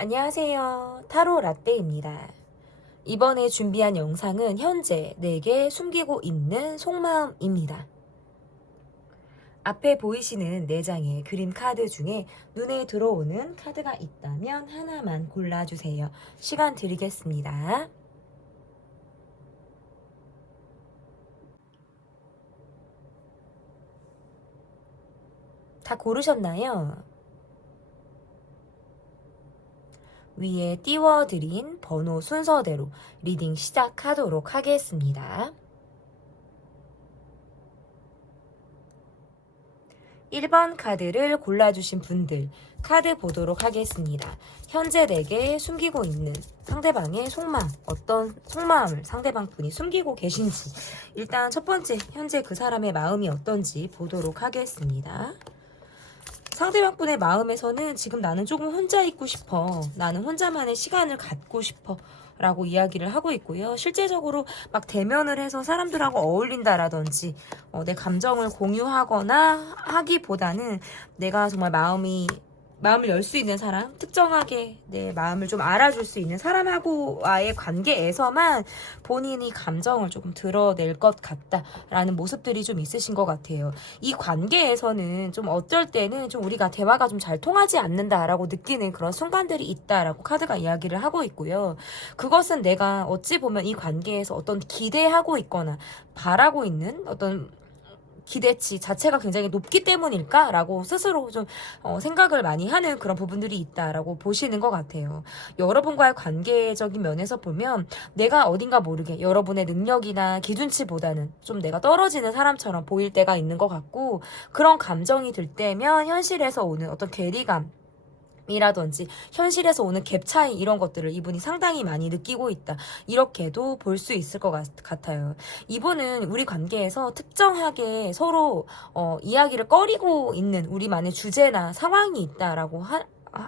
안녕하세요. 타로 라떼입니다. 이번에 준비한 영상은 현재 내게 숨기고 있는 속마음입니다. 앞에 보이시는 4장의 그림 카드 중에 눈에 들어오는 카드가 있다면 하나만 골라주세요. 시간 드리겠습니다. 다 고르셨나요? 위에 띄워드린 번호 순서대로 리딩 시작하도록 하겠습니다. 1번 카드를 골라주신 분들 카드 보도록 하겠습니다. 현재 내게 숨기고 있는 상대방의 속마음, 어떤 속마음을 상대방 분이 숨기고 계신지 일단 첫 번째 현재 그 사람의 마음이 어떤지 보도록 하겠습니다. 상대방 분의 마음에서는 지금 나는 조금 혼자 있고 싶어. 나는 혼자만의 시간을 갖고 싶어. 라고 이야기를 하고 있고요. 실제적으로 막 대면을 해서 사람들하고 어울린다라든지 내 감정을 공유하거나 하기보다는 내가 정말 마음을 열 수 있는 사람, 특정하게 내 마음을 좀 알아줄 수 있는 사람하고와의 관계에서만 본인이 감정을 조금 드러낼 것 같다라는 모습들이 좀 있으신 것 같아요. 이 관계에서는 좀 어쩔 때는 좀 우리가 대화가 좀 잘 통하지 않는다라고 느끼는 그런 순간들이 있다라고 카드가 이야기를 하고 있고요. 그것은 내가 어찌 보면 이 관계에서 어떤 기대하고 있거나 바라고 있는 어떤 기대치 자체가 굉장히 높기 때문일까라고 스스로 좀 생각을 많이 하는 그런 부분들이 있다라고 보시는 것 같아요. 여러분과의 관계적인 면에서 보면 내가 어딘가 모르게 여러분의 능력이나 기준치보다는 좀 내가 떨어지는 사람처럼 보일 때가 있는 것 같고, 그런 감정이 들 때면 현실에서 오는 어떤 괴리감 이라든지 현실에서 오는 갭 차이 이런 것들을 이분이 상당히 많이 느끼고 있다. 이렇게도 볼 수 있을 것 같아요. 이분은 우리 관계에서 특정하게 서로 이야기를 꺼리고 있는 우리만의 주제나 상황이 있다라고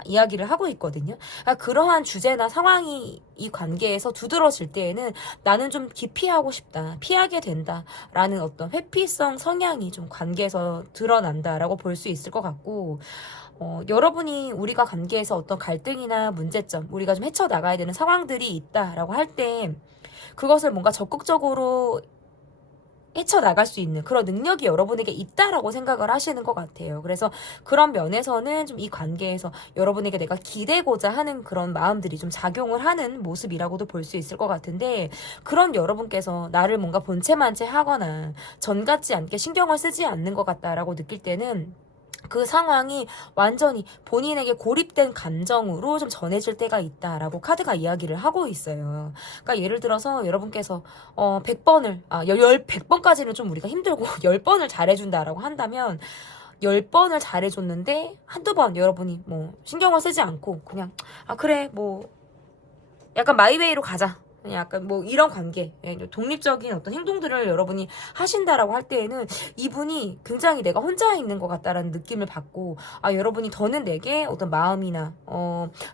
이야기를 하고 있거든요. 그러니까 그러한 주제나 상황이 이 관계에서 두드러질 때에는 나는 좀 기피하고 싶다, 피하게 된다라는 어떤 회피성 성향이 좀 관계에서 드러난다라고 볼 수 있을 것 같고, 여러분이 우리가 관계에서 어떤 갈등이나 문제점, 우리가 좀 헤쳐나가야 되는 상황들이 있다라고 할 때 그것을 뭔가 적극적으로 헤쳐나갈 수 있는 그런 능력이 여러분에게 있다라고 생각을 하시는 것 같아요. 그래서 그런 면에서는 좀 이 관계에서 여러분에게 내가 기대고자 하는 그런 마음들이 좀 작용을 하는 모습이라고도 볼 수 있을 것 같은데, 그런 여러분께서 나를 뭔가 본체만체 하거나 전 같지 않게 신경을 쓰지 않는 것 같다라고 느낄 때는 그 상황이 완전히 본인에게 고립된 감정으로 좀 전해질 때가 있다라고 카드가 이야기를 하고 있어요. 그러니까 예를 들어서 여러분께서 100번을 100번까지는 좀 우리가 힘들고 10번을 잘해준다라고 한다면 10번을 잘해줬는데 한두 번 여러분이 뭐 신경을 쓰지 않고 그냥 그래 뭐 약간 마이웨이로 가자, 약간 뭐 이런 관계, 독립적인 어떤 행동들을 여러분이 하신다라고 할 때에는 이분이 굉장히 내가 혼자 있는 것 같다라는 느낌을 받고, 여러분이 더는 내게 어떤 마음이나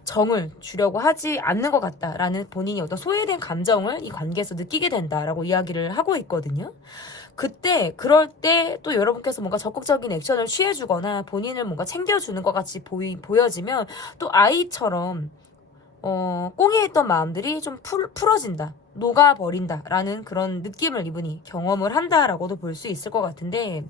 정을 주려고 하지 않는 것 같다라는 본인이 어떤 소외된 감정을 이 관계에서 느끼게 된다라고 이야기를 하고 있거든요. 그럴 때 또 여러분께서 뭔가 적극적인 액션을 취해주거나 본인을 뭔가 챙겨주는 것 같이 보여지면 또 아이처럼 꽁해있던 마음들이 좀 풀어진다, 녹아버린다라는 그런 느낌을 이분이 경험을 한다라고도 볼 수 있을 것 같은데,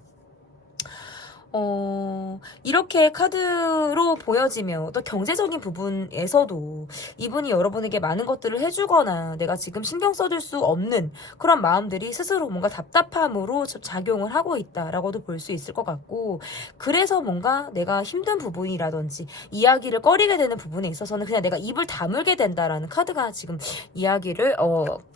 이렇게 카드로 보여지면 또 경제적인 부분에서도 이분이 여러분에게 많은 것들을 해주거나 내가 지금 신경 써줄 수 없는 그런 마음들이 스스로 뭔가 답답함으로 작용을 하고 있다라고도 볼 수 있을 것 같고, 그래서 뭔가 내가 힘든 부분이라든지 이야기를 꺼리게 되는 부분에 있어서는 그냥 내가 입을 다물게 된다라는 카드가 지금 이야기를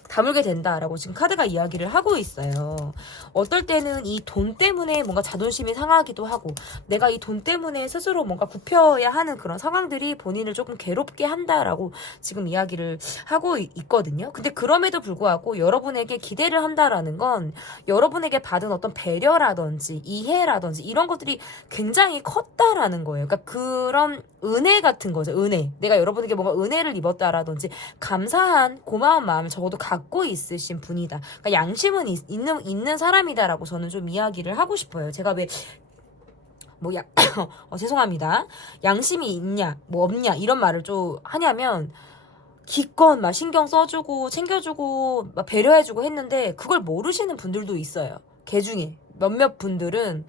다물게 된다라고 지금 카드가 이야기를 하고 있어요. 어떨 때는 이 돈 때문에 뭔가 자존심이 상하기도 하고, 내가 이 돈 때문에 스스로 뭔가 굽혀야 하는 그런 상황들이 본인을 조금 괴롭게 한다라고 지금 이야기를 하고 있거든요. 근데 그럼에도 불구하고 여러분에게 기대를 한다라는 건 여러분에게 받은 어떤 배려라든지 이해라든지 이런 것들이 굉장히 컸다라는 거예요. 그러니까 그런 은혜 같은 거죠. 은혜. 내가 여러분에게 뭔가 은혜를 입었다라든지 감사한 고마운 마음을 적어도 갖고 있으신 분이다. 그러니까 양심은 있는 사람이다라고 저는 좀 이야기를 하고 싶어요. 제가 왜 뭐 죄송합니다. 양심이 있냐, 뭐 없냐 이런 말을 좀 하냐면 기껏 막 신경 써주고 챙겨주고 막 배려해주고 했는데 그걸 모르시는 분들도 있어요. 개 중에 몇몇 분들은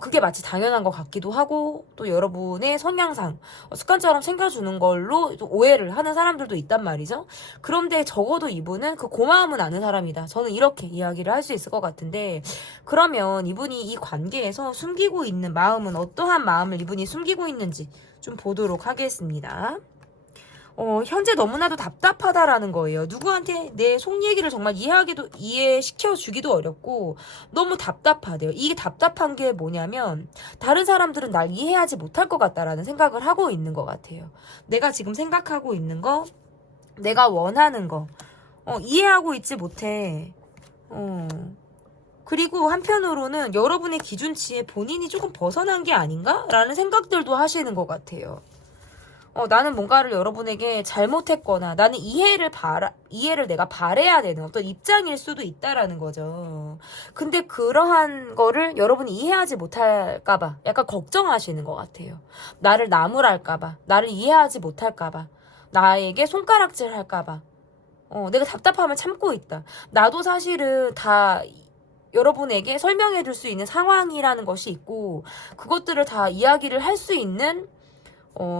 그게 마치 당연한 것 같기도 하고 또 여러분의 성향상 습관처럼 챙겨주는 걸로 오해를 하는 사람들도 있단 말이죠. 그런데 적어도 이분은 그 고마움은 아는 사람이다. 저는 이렇게 이야기를 할 수 있을 것 같은데, 그러면 이분이 이 관계에서 숨기고 있는 마음은 어떠한 마음을 이분이 숨기고 있는지 좀 보도록 하겠습니다. 현재 너무나도 답답하다라는 거예요. 누구한테 내 속 얘기를 정말 이해시켜주기도 어렵고 너무 답답하대요. 이게 답답한 게 뭐냐면 다른 사람들은 날 이해하지 못할 것 같다라는 생각을 하고 있는 것 같아요. 내가 지금 생각하고 있는 거, 내가 원하는 거 이해하고 있지 못해. 그리고 한편으로는 여러분의 기준치에 본인이 조금 벗어난 게 아닌가? 라는 생각들도 하시는 것 같아요. 나는 뭔가를 여러분에게 잘못했거나 나는 이해를 내가 바라야 되는 어떤 입장일 수도 있다라는 거죠. 근데 그러한 거를 여러분이 이해하지 못할까봐 약간 걱정하시는 것 같아요. 나를 나무랄까봐, 나를 이해하지 못할까봐, 나에게 손가락질 할까봐, 내가 답답함을 참고 있다. 나도 사실은 다 여러분에게 설명해 줄 수 있는 상황이라는 것이 있고 그것들을 다 이야기를 할 수 있는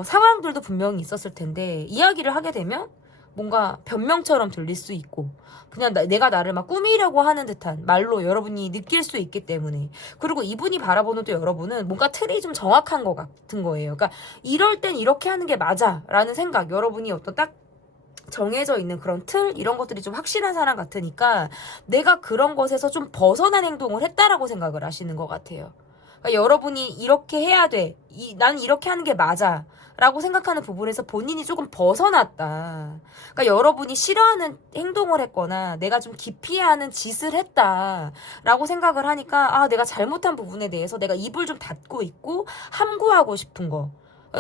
상황들도 분명히 있었을 텐데 이야기를 하게 되면 뭔가 변명처럼 들릴 수 있고 그냥 내가 나를 막 꾸미려고 하는 듯한 말로 여러분이 느낄 수 있기 때문에, 그리고 이분이 바라보는 또 여러분은 뭔가 틀이 좀 정확한 것 같은 거예요. 그러니까 이럴 땐 이렇게 하는 게 맞아 라는 생각, 여러분이 어떤 딱 정해져 있는 그런 틀 이런 것들이 좀 확실한 사람 같으니까 내가 그런 것에서 좀 벗어난 행동을 했다라고 생각을 하시는 것 같아요. 그러니까 여러분이 이렇게 해야 돼, 난 이렇게 하는 게 맞아 라고 생각하는 부분에서 본인이 조금 벗어났다. 그러니까 여러분이 싫어하는 행동을 했거나 내가 좀 기피하는 짓을 했다 라고 생각을 하니까 내가 잘못한 부분에 대해서 내가 입을 좀 닫고 있고 함구하고 싶은 거,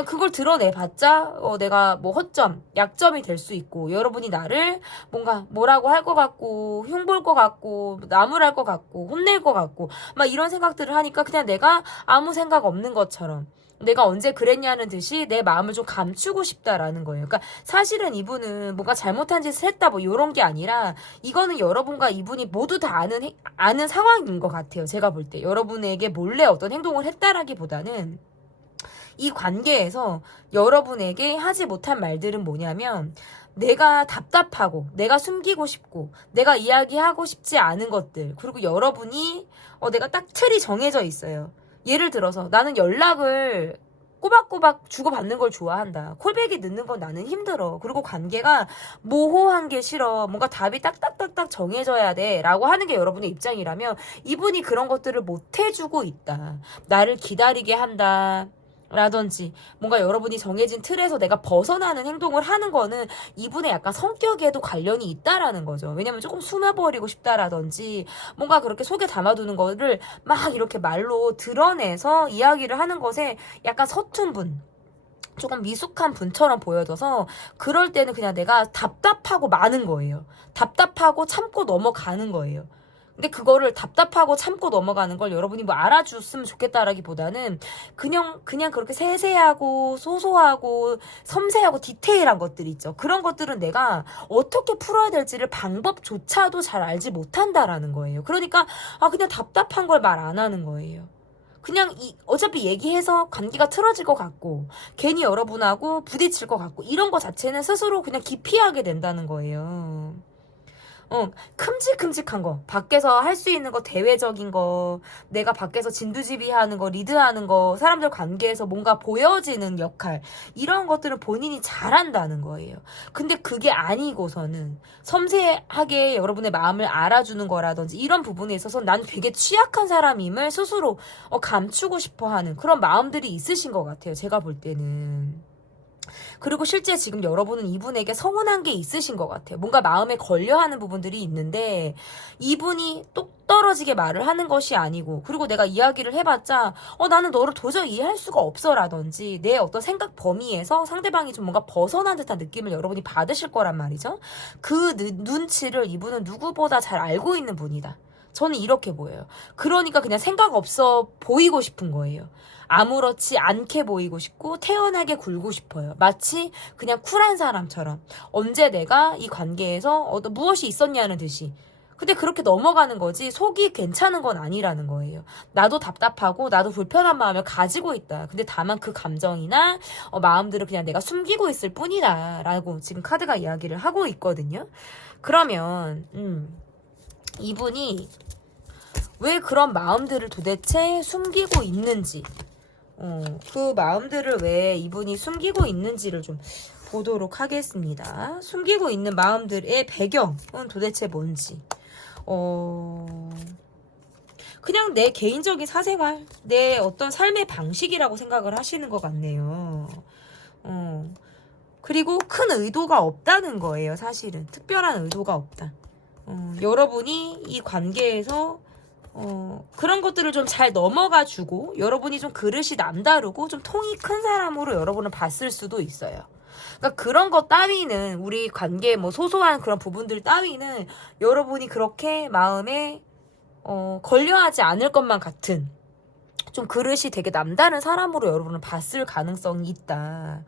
그걸 드러내봤자 내가 뭐 허점, 약점이 될 수 있고 여러분이 나를 뭔가 뭐라고 할 것 같고 흉볼 것 같고 나무랄 것 같고 혼낼 것 같고 막 이런 생각들을 하니까 그냥 내가 아무 생각 없는 것처럼 내가 언제 그랬냐는 듯이 내 마음을 좀 감추고 싶다라는 거예요. 그러니까 사실은 이분은 뭔가 잘못한 짓을 했다 뭐 이런 게 아니라 이거는 여러분과 이분이 모두 다 아는 상황인 것 같아요. 제가 볼 때 여러분에게 몰래 어떤 행동을 했다라기보다는 이 관계에서 여러분에게 하지 못한 말들은 뭐냐면 내가 답답하고 내가 숨기고 싶고 내가 이야기하고 싶지 않은 것들, 그리고 여러분이 내가 딱 틀이 정해져 있어요. 예를 들어서 나는 연락을 꼬박꼬박 주고받는 걸 좋아한다. 콜백이 늦는 건 나는 힘들어. 그리고 관계가 모호한 게 싫어. 뭔가 답이 딱딱딱딱 정해져야 돼 라고 하는 게 여러분의 입장이라면 이분이 그런 것들을 못 해주고 있다. 나를 기다리게 한다 라든지 뭔가 여러분이 정해진 틀에서 내가 벗어나는 행동을 하는 거는 이분의 약간 성격에도 관련이 있다라는 거죠. 왜냐면 조금 숨어버리고 싶다라든지 뭔가 그렇게 속에 담아두는 거를 막 이렇게 말로 드러내서 이야기를 하는 것에 약간 서툰 분, 조금 미숙한 분처럼 보여져서 그럴 때는 그냥 내가 답답하고 많은 거예요. 답답하고 참고 넘어가는 거예요. 근데 그거를 답답하고 참고 넘어가는 걸 여러분이 뭐 알아줬으면 좋겠다라기보다는 그냥 그렇게 세세하고 소소하고 섬세하고 디테일한 것들 있죠. 그런 것들은 내가 어떻게 풀어야 될지를 방법조차도 잘 알지 못한다라는 거예요. 그러니까 그냥 답답한 걸 말 안 하는 거예요. 그냥 어차피 얘기해서 관계가 틀어질 것 같고 괜히 여러분하고 부딪힐 것 같고 이런 거 자체는 스스로 그냥 기피하게 된다는 거예요. 큼직큼직한 거, 밖에서 할 수 있는 거, 대외적인 거, 내가 밖에서 진두지휘하는 거, 리드하는 거, 사람들 관계에서 뭔가 보여지는 역할, 이런 것들은 본인이 잘한다는 거예요. 근데 그게 아니고서는 섬세하게 여러분의 마음을 알아주는 거라든지 이런 부분에 있어서 난 되게 취약한 사람임을 스스로 감추고 싶어 하는 그런 마음들이 있으신 것 같아요. 제가 볼 때는. 그리고 실제 지금 여러분은 이분에게 서운한 게 있으신 것 같아요. 뭔가 마음에 걸려하는 부분들이 있는데 이분이 똑 떨어지게 말을 하는 것이 아니고, 그리고 내가 이야기를 해봤자 나는 너를 도저히 이해할 수가 없어 라든지 내 어떤 생각 범위에서 상대방이 좀 뭔가 벗어난 듯한 느낌을 여러분이 받으실 거란 말이죠. 그 눈치를 이분은 누구보다 잘 알고 있는 분이다. 저는 이렇게 보여요. 그러니까 그냥 생각 없어 보이고 싶은 거예요. 아무렇지 않게 보이고 싶고 태연하게 굴고 싶어요. 마치 그냥 쿨한 사람처럼 언제 내가 이 관계에서 무엇이 있었냐는 듯이. 근데 그렇게 넘어가는 거지 속이 괜찮은 건 아니라는 거예요. 나도 답답하고 나도 불편한 마음을 가지고 있다. 근데 다만 그 감정이나 마음들을 그냥 내가 숨기고 있을 뿐이다 라고 지금 카드가 이야기를 하고 있거든요. 그러면 이분이 왜 그런 마음들을 도대체 숨기고 있는지 그 마음들을 왜 이분이 숨기고 있는지를 좀 보도록 하겠습니다. 숨기고 있는 마음들의 배경은 도대체 뭔지. 그냥 내 개인적인 사생활, 내 어떤 삶의 방식이라고 생각을 하시는 것 같네요. 그리고 큰 의도가 없다는 거예요, 사실은. 특별한 의도가 없다. 여러분이 이 관계에서 그런 것들을 좀 잘 넘어가 주고 여러분이 좀 그릇이 남다르고 좀 통이 큰 사람으로 여러분을 봤을 수도 있어요. 그러니까 그런 것 따위는 우리 관계 뭐 소소한 그런 부분들 따위는 여러분이 그렇게 마음에 걸려하지 않을 것만 같은 좀 그릇이 되게 남다른 사람으로 여러분을 봤을 가능성이 있다.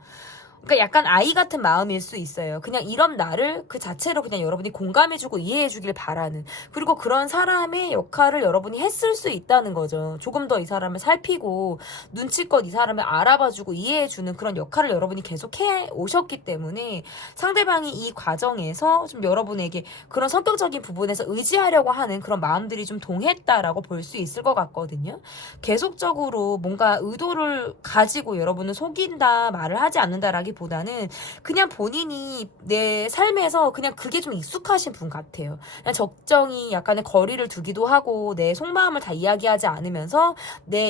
그러니까 약간 아이 같은 마음일 수 있어요. 그냥 이런 나를 그 자체로 그냥 여러분이 공감해주고 이해해주길 바라는, 그리고 그런 사람의 역할을 여러분이 했을 수 있다는 거죠. 조금 더 이 사람을 살피고 눈치껏 이 사람을 알아봐주고 이해해주는 그런 역할을 여러분이 계속 해 오셨기 때문에 상대방이 이 과정에서 좀 여러분에게 그런 성격적인 부분에서 의지하려고 하는 그런 마음들이 좀 동했다라고 볼 수 있을 것 같거든요. 계속적으로 뭔가 의도를 가지고 여러분을 속인다, 말을 하지 않는다라기 보다는 그냥 본인이 내 삶에서 그냥 그게 좀 익숙하신 분 같아요. 그냥 적정히 약간의 거리를 두기도 하고 내 속마음을 다 이야기하지 않으면서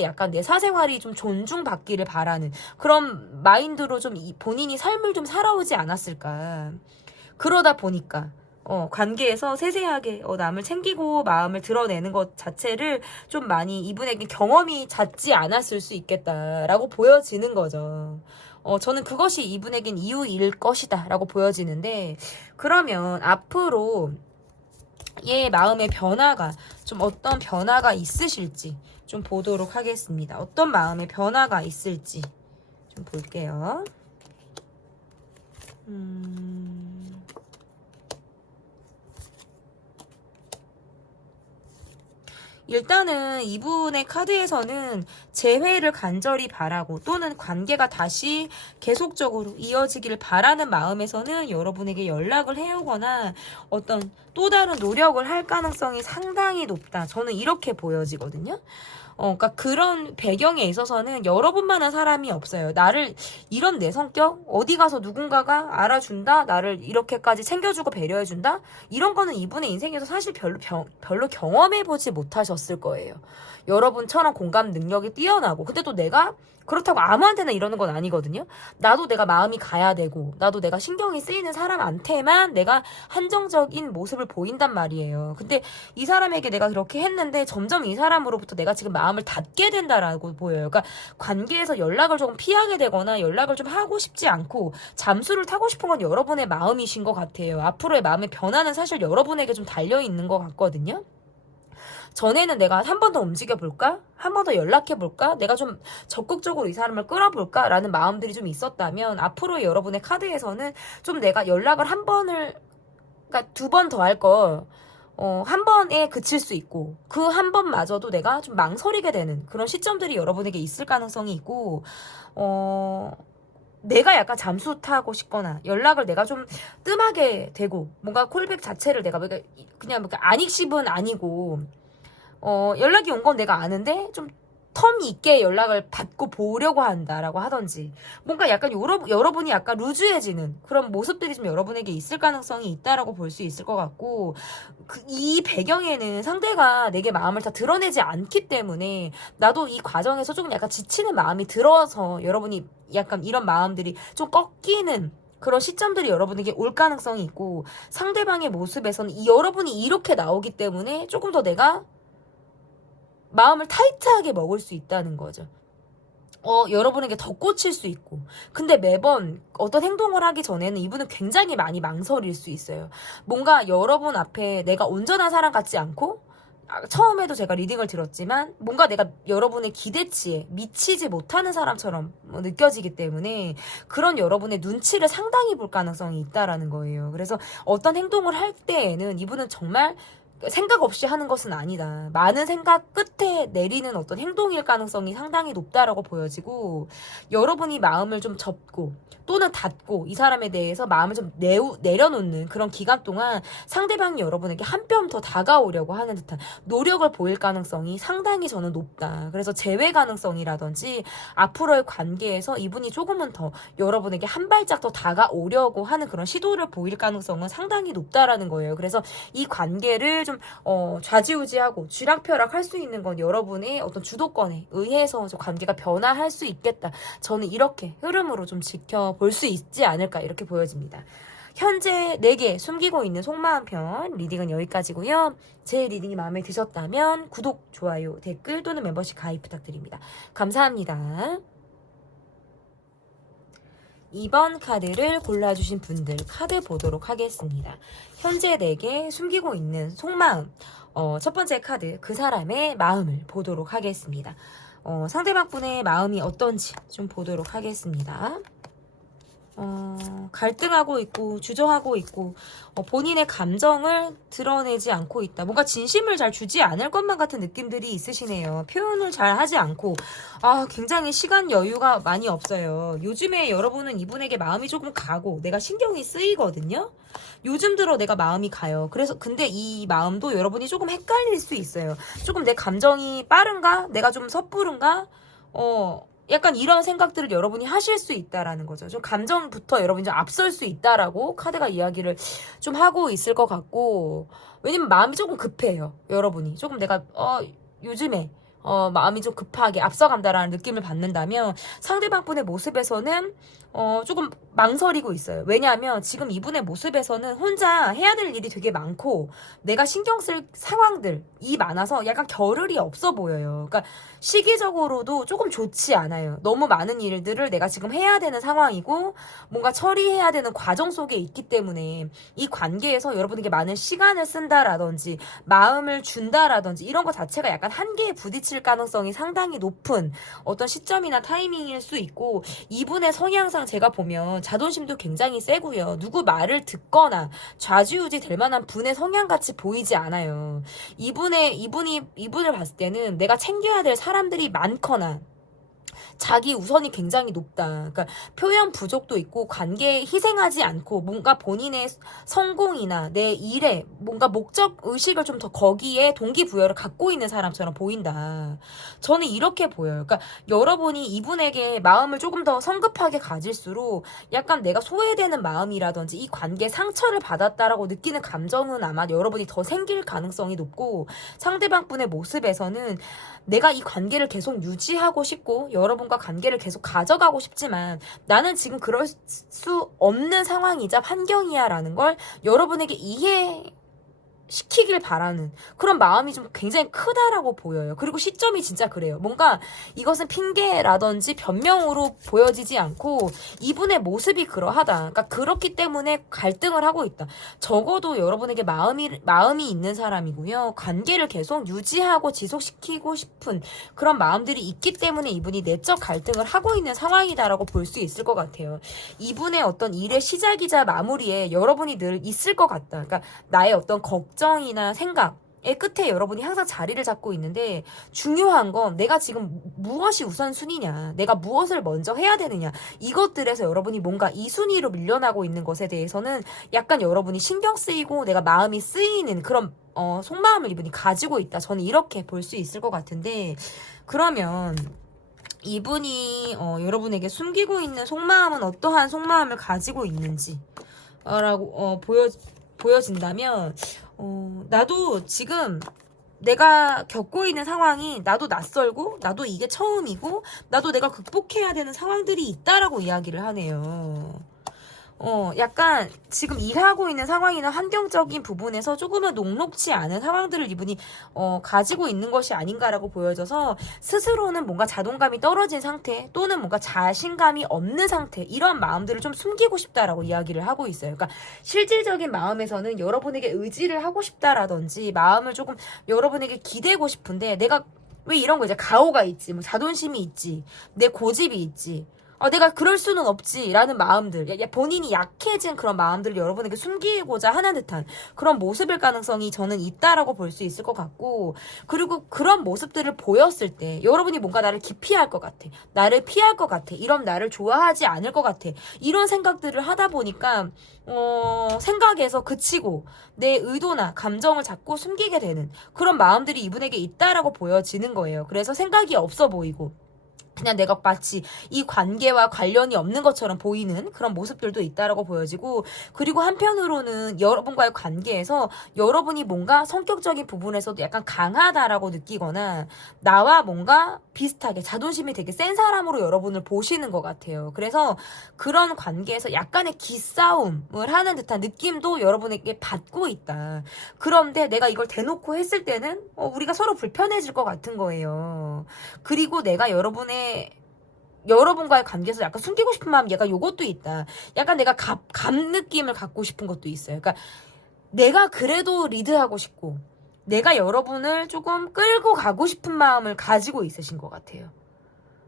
약간 내 사생활이 좀 존중받기를 바라는 그런 마인드로 좀 본인이 삶을 좀 살아오지 않았을까. 그러다 보니까 관계에서 세세하게 남을 챙기고 마음을 드러내는 것 자체를 좀 많이 이분에게 경험이 잦지 않았을 수 있겠다라고 보여지는 거죠. 저는 그것이 이분에겐 이유일 것이다 라고 보여지는데, 그러면 앞으로 얘 마음의 변화가 좀 어떤 변화가 있으실지 좀 보도록 하겠습니다. 어떤 마음의 변화가 있을지 좀 볼게요. 일단은 이분의 카드에서는 재회를 간절히 바라고 또는 관계가 다시 계속적으로 이어지기를 바라는 마음에서는 여러분에게 연락을 해오거나 어떤 또 다른 노력을 할 가능성이 상당히 높다. 저는 이렇게 보여지거든요. 그러니까 그런 배경에 있어서는 여러분만한 사람이 없어요. 나를 이런 내 성격 어디 가서 누군가가 알아준다, 나를 이렇게까지 챙겨주고 배려해준다, 이런 거는 이분의 인생에서 사실 별로 경험해보지 못하셨을 거예요. 여러분처럼 공감 능력이 뛰어나고, 근데 또 내가 그렇다고 아무한테나 이러는 건 아니거든요. 나도 내가 마음이 가야 되고 나도 내가 신경이 쓰이는 사람한테만 내가 한정적인 모습을 보인단 말이에요. 근데 이 사람에게 내가 그렇게 했는데 점점 이 사람으로부터 내가 지금 마음을 닫게 된다라고 보여요. 그러니까 관계에서 연락을 조금 피하게 되거나 연락을 좀 하고 싶지 않고 잠수를 타고 싶은 건 여러분의 마음이신 것 같아요. 앞으로의 마음의 변화는 사실 여러분에게 좀 달려있는 것 같거든요. 전에는 내가 한 번 더 움직여볼까? 한 번 더 연락해볼까? 내가 좀 적극적으로 이 사람을 끌어볼까? 라는 마음들이 좀 있었다면, 앞으로 여러분의 카드에서는 좀 내가 연락을 그러니까 2번 더 할 거, 한 번에 그칠 수 있고, 그 한 번마저도 내가 좀 망설이게 되는 그런 시점들이 여러분에게 있을 가능성이 있고, 내가 약간 잠수 타고 싶거나 연락을 내가 좀 뜸하게 되고, 뭔가 콜백 자체를 내가 그냥 안 익십은 아니고, 연락이 온 건 내가 아는데 좀 텀 있게 연락을 받고 보려고 한다라고 하던지, 뭔가 약간 여러분이 약간 루즈해지는 그런 모습들이 좀 여러분에게 있을 가능성이 있다라고 볼 수 있을 것 같고, 이 배경에는 상대가 내게 마음을 다 드러내지 않기 때문에 나도 이 과정에서 조금 약간 지치는 마음이 들어서 여러분이 약간 이런 마음들이 좀 꺾이는 그런 시점들이 여러분에게 올 가능성이 있고, 상대방의 모습에서는 여러분이 이렇게 나오기 때문에 조금 더 내가 마음을 타이트하게 먹을 수 있다는 거죠. 여러분에게 더 꽂힐 수 있고. 근데 매번 어떤 행동을 하기 전에는 이분은 굉장히 많이 망설일 수 있어요. 뭔가 여러분 앞에 내가 온전한 사람 같지 않고 처음에도 제가 리딩을 들었지만 뭔가 내가 여러분의 기대치에 미치지 못하는 사람처럼 느껴지기 때문에 그런 여러분의 눈치를 상당히 볼 가능성이 있다라는 거예요. 그래서 어떤 행동을 할 때에는 이분은 정말 생각 없이 하는 것은 아니다. 많은 생각 끝에 내리는 어떤 행동일 가능성이 상당히 높다라고 보여지고, 여러분이 마음을 좀 접고 또는 닫고 이 사람에 대해서 마음을 좀 내려놓는 그런 기간 동안 상대방이 여러분에게 한 뼘 더 다가오려고 하는 듯한 노력을 보일 가능성이 상당히 저는 높다. 그래서 재회 가능성이라든지 앞으로의 관계에서 이분이 조금은 더 여러분에게 한 발짝 더 다가오려고 하는 그런 시도를 보일 가능성은 상당히 높다라는 거예요. 그래서 이 관계를 좀 좌지우지하고 쥐락펴락 할 수 있는 건 여러분의 어떤 주도권에 의해서 관계가 변화할 수 있겠다. 저는 이렇게 흐름으로 좀 지켜볼 수 있지 않을까 이렇게 보여집니다. 현재 내게 숨기고 있는 속마음 편 리딩은 여기까지고요. 제 리딩이 마음에 드셨다면 구독, 좋아요, 댓글 또는 멤버십 가입 부탁드립니다. 감사합니다. 2번 카드를 골라주신 분들 카드 보도록 하겠습니다. 현재 내게 숨기고 있는 속마음, 첫 번째 카드 그 사람의 마음을 보도록 하겠습니다. 상대방 분의 마음이 어떤지 좀 보도록 하겠습니다. 갈등하고 있고 주저하고 있고 본인의 감정을 드러내지 않고 있다. 뭔가 진심을 잘 주지 않을 것만 같은 느낌들이 있으시네요. 표현을 잘 하지 않고 굉장히 시간 여유가 많이 없어요. 요즘에 여러분은 이분에게 마음이 조금 가고 내가 신경이 쓰이거든요. 요즘 들어 내가 마음이 가요. 그래서 근데 이 마음도 여러분이 조금 헷갈릴 수 있어요. 조금 내 감정이 빠른가? 내가 좀 섣부른가? 약간 이런 생각들을 여러분이 하실 수 있다라는 거죠. 좀 감정부터 여러분이 좀 앞설 수 있다라고 카드가 이야기를 좀 하고 있을 것 같고, 왜냐면 마음이 조금 급해요. 여러분이 조금 내가 요즘에 마음이 좀 급하게 앞서간다라는 느낌을 받는다면 상대방 분의 모습에서는 조금 망설이고 있어요. 왜냐하면 지금 이분의 모습에서는 혼자 해야 될 일이 되게 많고 내가 신경 쓸 상황들이 많아서 약간 겨를이 없어 보여요. 그러니까 시기적으로도 조금 좋지 않아요. 너무 많은 일들을 내가 지금 해야 되는 상황이고 뭔가 처리해야 되는 과정 속에 있기 때문에 이 관계에서 여러분에게 많은 시간을 쓴다라든지 마음을 준다라든지 이런 것 자체가 약간 한계에 부딪힐 가능성이 상당히 높은 어떤 시점이나 타이밍일 수 있고, 이분의 성향상 제가 보면 자존심도 굉장히 세고요. 누구 말을 듣거나 좌지우지 될 만한 분의 성향같이 보이지 않아요. 이분을 봤을 때는 내가 챙겨야 될 사람들이 많거나 자기 우선이 굉장히 높다. 그러니까 표현 부족도 있고 관계에 희생하지 않고 뭔가 본인의 성공이나 내 일에 뭔가 목적 의식을 좀 더 거기에 동기부여를 갖고 있는 사람처럼 보인다. 저는 이렇게 보여요. 그러니까 여러분이 이분에게 마음을 조금 더 성급하게 가질수록 약간 내가 소외되는 마음이라든지 이 관계에 상처를 받았다라고 느끼는 감정은 아마 여러분이 더 생길 가능성이 높고, 상대방 분의 모습에서는 내가 이 관계를 계속 유지하고 싶고 여러분과 관계를 계속 가져가고 싶지만 나는 지금 그럴 수 없는 상황이자 환경이야 라는 걸 여러분에게 이해시키길 바라는 그런 마음이 좀 굉장히 크다라고 보여요. 그리고 시점이 진짜 그래요. 뭔가 이것은 핑계라든지 변명으로 보여지지 않고 이분의 모습이 그러하다. 그러니까 그렇기 때문에 갈등을 하고 있다. 적어도 여러분에게 마음이 있는 사람이고요. 관계를 계속 유지하고 지속시키고 싶은 그런 마음들이 있기 때문에 이분이 내적 갈등을 하고 있는 상황이다라고 볼 수 있을 것 같아요. 이분의 어떤 일의 시작이자 마무리에 여러분이 늘 있을 것 같다. 그러니까 나의 어떤 걱정이나 생각의 끝에 여러분이 항상 자리를 잡고 있는데, 중요한 건 내가 지금 무엇이 우선순위냐, 내가 무엇을 먼저 해야 되느냐, 이것들에서 여러분이 뭔가 이 순위로 밀려나고 있는 것에 대해서는 약간 여러분이 신경 쓰이고 내가 마음이 쓰이는 그런 속마음을 이분이 가지고 있다. 저는 이렇게 볼 수 있을 것 같은데, 그러면 이분이 여러분에게 숨기고 있는 속마음은 어떠한 속마음을 가지고 있는지 라고 보여진다면, 나도 지금 내가 겪고 있는 상황이 나도 낯설고 나도 이게 처음이고 나도 내가 극복해야 되는 상황들이 있다라고 이야기를 하네요. 약간 지금 일하고 있는 상황이나 환경적인 부분에서 조금은 녹록치 않은 상황들을 이분이 가지고 있는 것이 아닌가라고 보여져서 스스로는 뭔가 자존감이 떨어진 상태 또는 뭔가 자신감이 없는 상태 이런 마음들을 좀 숨기고 싶다라고 이야기를 하고 있어요. 그러니까 실질적인 마음에서는 여러분에게 의지를 하고 싶다라든지 마음을 조금 여러분에게 기대고 싶은데 내가 왜 이런 거 이제 가오가 있지, 뭐 자존심이 있지, 내 고집이 있지. 내가 그럴 수는 없지라는 마음들, 본인이 약해진 그런 마음들을 여러분에게 숨기고자 하는 듯한 그런 모습일 가능성이 저는 있다라고 볼 수 있을 것 같고, 그리고 그런 모습들을 보였을 때 여러분이 뭔가 나를 기피할 것 같아, 나를 피할 것 같아, 이런 나를 좋아하지 않을 것 같아, 이런 생각들을 하다 보니까 생각에서 그치고 내 의도나 감정을 자꾸 숨기게 되는 그런 마음들이 이분에게 있다라고 보여지는 거예요. 그래서 생각이 없어 보이고 그냥 내가 마치 이 관계와 관련이 없는 것처럼 보이는 그런 모습들도 있다라고 보여지고, 그리고 한편으로는 여러분과의 관계에서 여러분이 뭔가 성격적인 부분에서도 약간 강하다라고 느끼거나 나와 뭔가 비슷하게 자존심이 되게 센 사람으로 여러분을 보시는 것 같아요. 그래서 그런 관계에서 약간의 기싸움을 하는 듯한 느낌도 여러분에게 받고 있다. 그런데 내가 이걸 대놓고 했을 때는 우리가 서로 불편해질 것 같은 거예요. 그리고 내가 여러분과의 관계에서 약간 숨기고 싶은 마음, 얘가 요것도 있다. 약간 내가 갑 느낌을 갖고 싶은 것도 있어요. 그러니까 내가 그래도 리드하고 싶고, 내가 여러분을 조금 끌고 가고 싶은 마음을 가지고 있으신 것 같아요.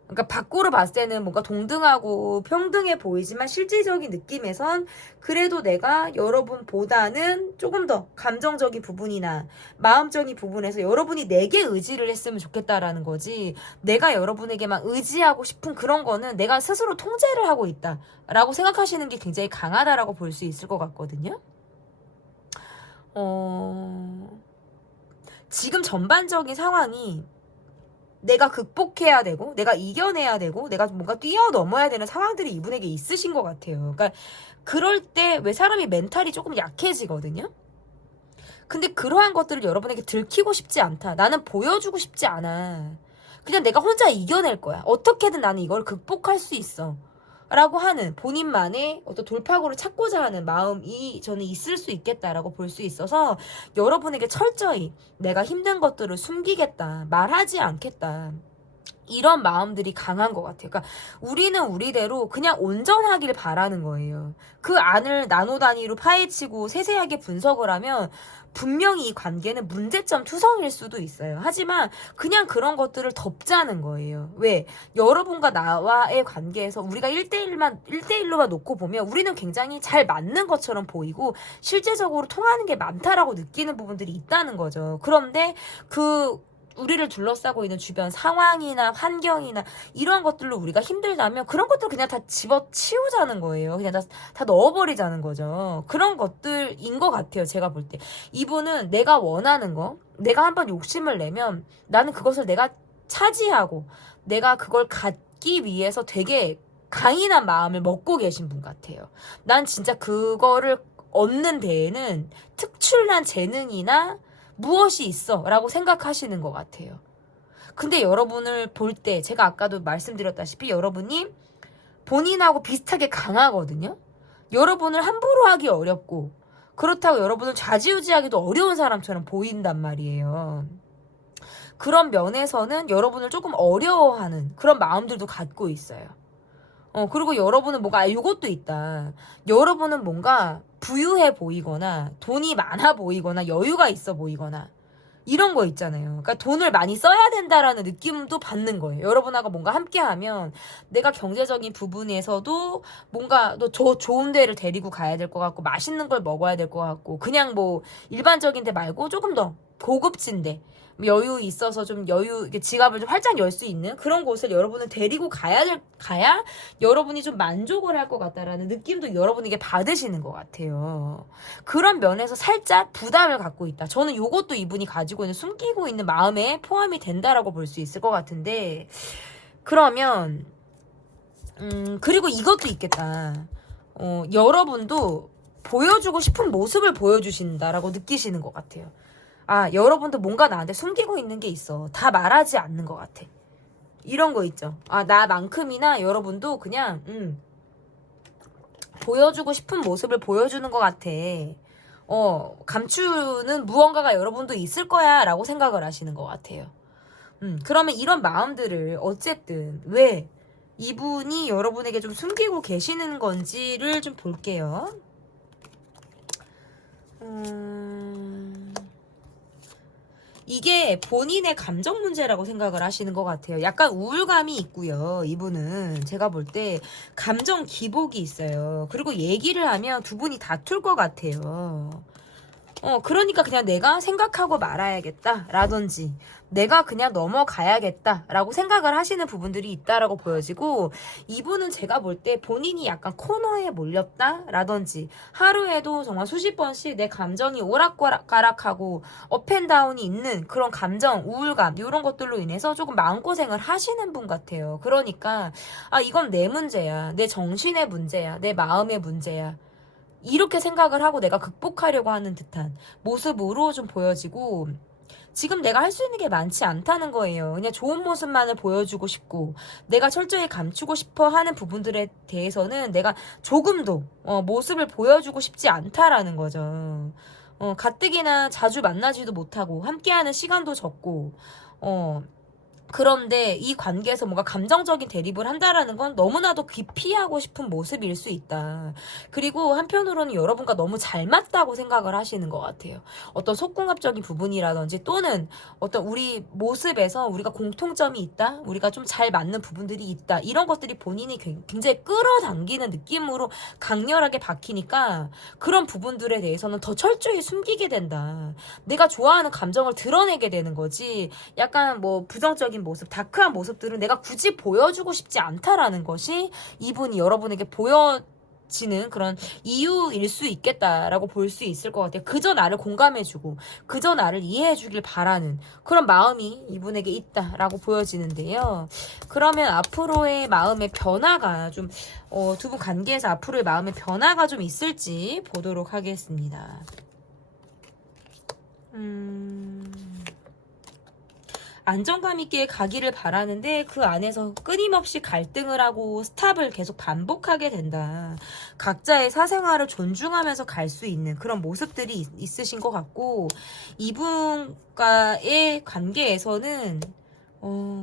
그러니까 밖으로 봤을 때는 뭔가 동등하고 평등해 보이지만 실질적인 느낌에선 그래도 내가 여러분보다는 조금 더 감정적인 부분이나 마음적인 부분에서 여러분이 내게 의지를 했으면 좋겠다라는 거지, 내가 여러분에게만 의지하고 싶은 그런 거는 내가 스스로 통제를 하고 있다라고 생각하시는 게 굉장히 강하다라고 볼 수 있을 것 같거든요. 지금 전반적인 상황이 내가 극복해야 되고 내가 이겨내야 되고 내가 뭔가 뛰어넘어야 되는 상황들이 이분에게 있으신 것 같아요. 그러니까 그럴 때 왜 사람이 멘탈이 조금 약해지거든요. 근데 그러한 것들을 여러분에게 들키고 싶지 않다. 나는 보여주고 싶지 않아. 그냥 내가 혼자 이겨낼 거야. 어떻게든 나는 이걸 극복할 수 있어. 라고 하는 본인만의 어떤 돌파구를 찾고자 하는 마음이 저는 있을 수 있겠다라고 볼 수 있어서 여러분에게 철저히 내가 힘든 것들을 숨기겠다, 말하지 않겠다, 이런 마음들이 강한 것 같아요. 그러니까 우리는 우리대로 그냥 온전하길 바라는 거예요. 그 안을 나노 단위로 파헤치고 세세하게 분석을 하면 분명히 이 관계는 문제점 투성일 수도 있어요. 하지만 그냥 그런 것들을 덮자는 거예요. 왜? 여러분과 나와의 관계에서 우리가 1대1로만 놓고 보면 우리는 굉장히 잘 맞는 것처럼 보이고 실제적으로 통하는 게 많다라고 느끼는 부분들이 있다는 거죠. 그런데 우리를 둘러싸고 있는 주변 상황이나 환경이나 이러한 것들로 우리가 힘들다면 그런 것들 그냥 다 집어치우자는 거예요. 그냥 다 넣어버리자는 거죠. 그런 것들인 것 같아요. 제가 볼 때. 이분은 내가 원하는 거, 내가 한번 욕심을 내면 나는 그것을 내가 차지하고 내가 그걸 갖기 위해서 되게 강인한 마음을 먹고 계신 분 같아요. 난 진짜 그거를 얻는 데에는 특출난 재능이나 무엇이 있어 라고 생각하시는 것 같아요. 근데 여러분을 볼 때 제가 아까도 말씀드렸다시피 여러분이 본인하고 비슷하게 강하거든요. 여러분을 함부로 하기 어렵고 그렇다고 여러분을 좌지우지하기도 어려운 사람처럼 보인단 말이에요. 그런 면에서는 여러분을 조금 어려워하는 그런 마음들도 갖고 있어요. 그리고 여러분은 뭔가 이것도 있다. 여러분은 뭔가 부유해 보이거나 돈이 많아 보이거나 여유가 있어 보이거나 이런 거 있잖아요. 그러니까 돈을 많이 써야 된다라는 느낌도 받는 거예요. 여러분하고 뭔가 함께하면 내가 경제적인 부분에서도 뭔가 좋은 데를 데리고 가야 될 것 같고 맛있는 걸 먹어야 될 것 같고 그냥 뭐 일반적인 데 말고 조금 더 고급진 데 여유 있어서 좀 지갑을 좀 활짝 열 수 있는 그런 곳을 여러분을 데리고 가야 여러분이 좀 만족을 할 것 같다라는 느낌도 여러분에게 받으시는 것 같아요. 그런 면에서 살짝 부담을 갖고 있다. 저는 이것도 이분이 가지고 있는 숨기고 있는 마음에 포함이 된다라고 볼 수 있을 것 같은데, 그러면 그리고 이것도 있겠다. 여러분도 보여주고 싶은 모습을 보여주신다라고 느끼시는 것 같아요. 여러분도 뭔가 나한테 숨기고 있는 게 있어. 다 말하지 않는 것 같아. 이런 거 있죠. 나만큼이나 여러분도 그냥 보여주고 싶은 모습을 보여주는 것 같아. 감추는 무언가가 여러분도 있을 거야 라고 생각을 하시는 것 같아요. 그러면 이런 마음들을 어쨌든 왜 이분이 여러분에게 좀 숨기고 계시는 건지를 좀 볼게요. 이게 본인의 감정 문제라고 생각을 하시는 것 같아요. 약간 우울감이 있고요. 이분은 제가 볼 때 감정 기복이 있어요. 그리고 얘기를 하면 두 분이 다툴 것 같아요. 그러니까 그냥 내가 생각하고 말아야겠다 라든지 내가 그냥 넘어가야겠다 라고 생각을 하시는 부분들이 있다라고 보여지고, 이분은 제가 볼 때 본인이 약간 코너에 몰렸다 라든지 하루에도 정말 수십 번씩 내 감정이 오락가락하고 업앤다운이 있는 그런 감정, 우울감 이런 것들로 인해서 조금 마음고생을 하시는 분 같아요. 그러니까 이건 내 문제야, 내 정신의 문제야, 내 마음의 문제야, 이렇게 생각을 하고 내가 극복하려고 하는 듯한 모습으로 좀 보여지고, 지금 내가 할 수 있는 게 많지 않다는 거예요. 그냥 좋은 모습만을 보여주고 싶고 내가 철저히 감추고 싶어 하는 부분들에 대해서는 내가 조금도 모습을 보여주고 싶지 않다라는 거죠. 가뜩이나 자주 만나지도 못하고 함께하는 시간도 적고 그런데 이 관계에서 뭔가 감정적인 대립을 한다라는 건 너무나도 기피하고 싶은 모습일 수 있다. 그리고 한편으로는 여러분과 너무 잘 맞다고 생각을 하시는 것 같아요. 어떤 속궁합적인 부분이라든지 또는 어떤 우리 모습에서 우리가 공통점이 있다, 우리가 좀 잘 맞는 부분들이 있다, 이런 것들이 본인이 굉장히 끌어당기는 느낌으로 강렬하게 박히니까 그런 부분들에 대해서는 더 철저히 숨기게 된다. 내가 좋아하는 감정을 드러내게 되는 거지, 약간 뭐 부정적인 모습, 다크한 모습들은 내가 굳이 보여주고 싶지 않다라는 것이 이분이 여러분에게 보여지는 그런 이유일 수 있겠다라고 볼 수 있을 것 같아요. 그저 나를 공감해주고 그저 나를 이해해주길 바라는 그런 마음이 이분에게 있다라고 보여지는데요. 그러면 앞으로의 마음의 변화가 좀 두 분 관계에서 앞으로의 마음의 변화가 좀 있을지 보도록 하겠습니다. 안정감 있게 가기를 바라는데 그 안에서 끊임없이 갈등을 하고 스탑을 계속 반복하게 된다. 각자의 사생활을 존중하면서 갈 수 있는 그런 모습들이 있으신 것 같고, 이분과의 관계에서는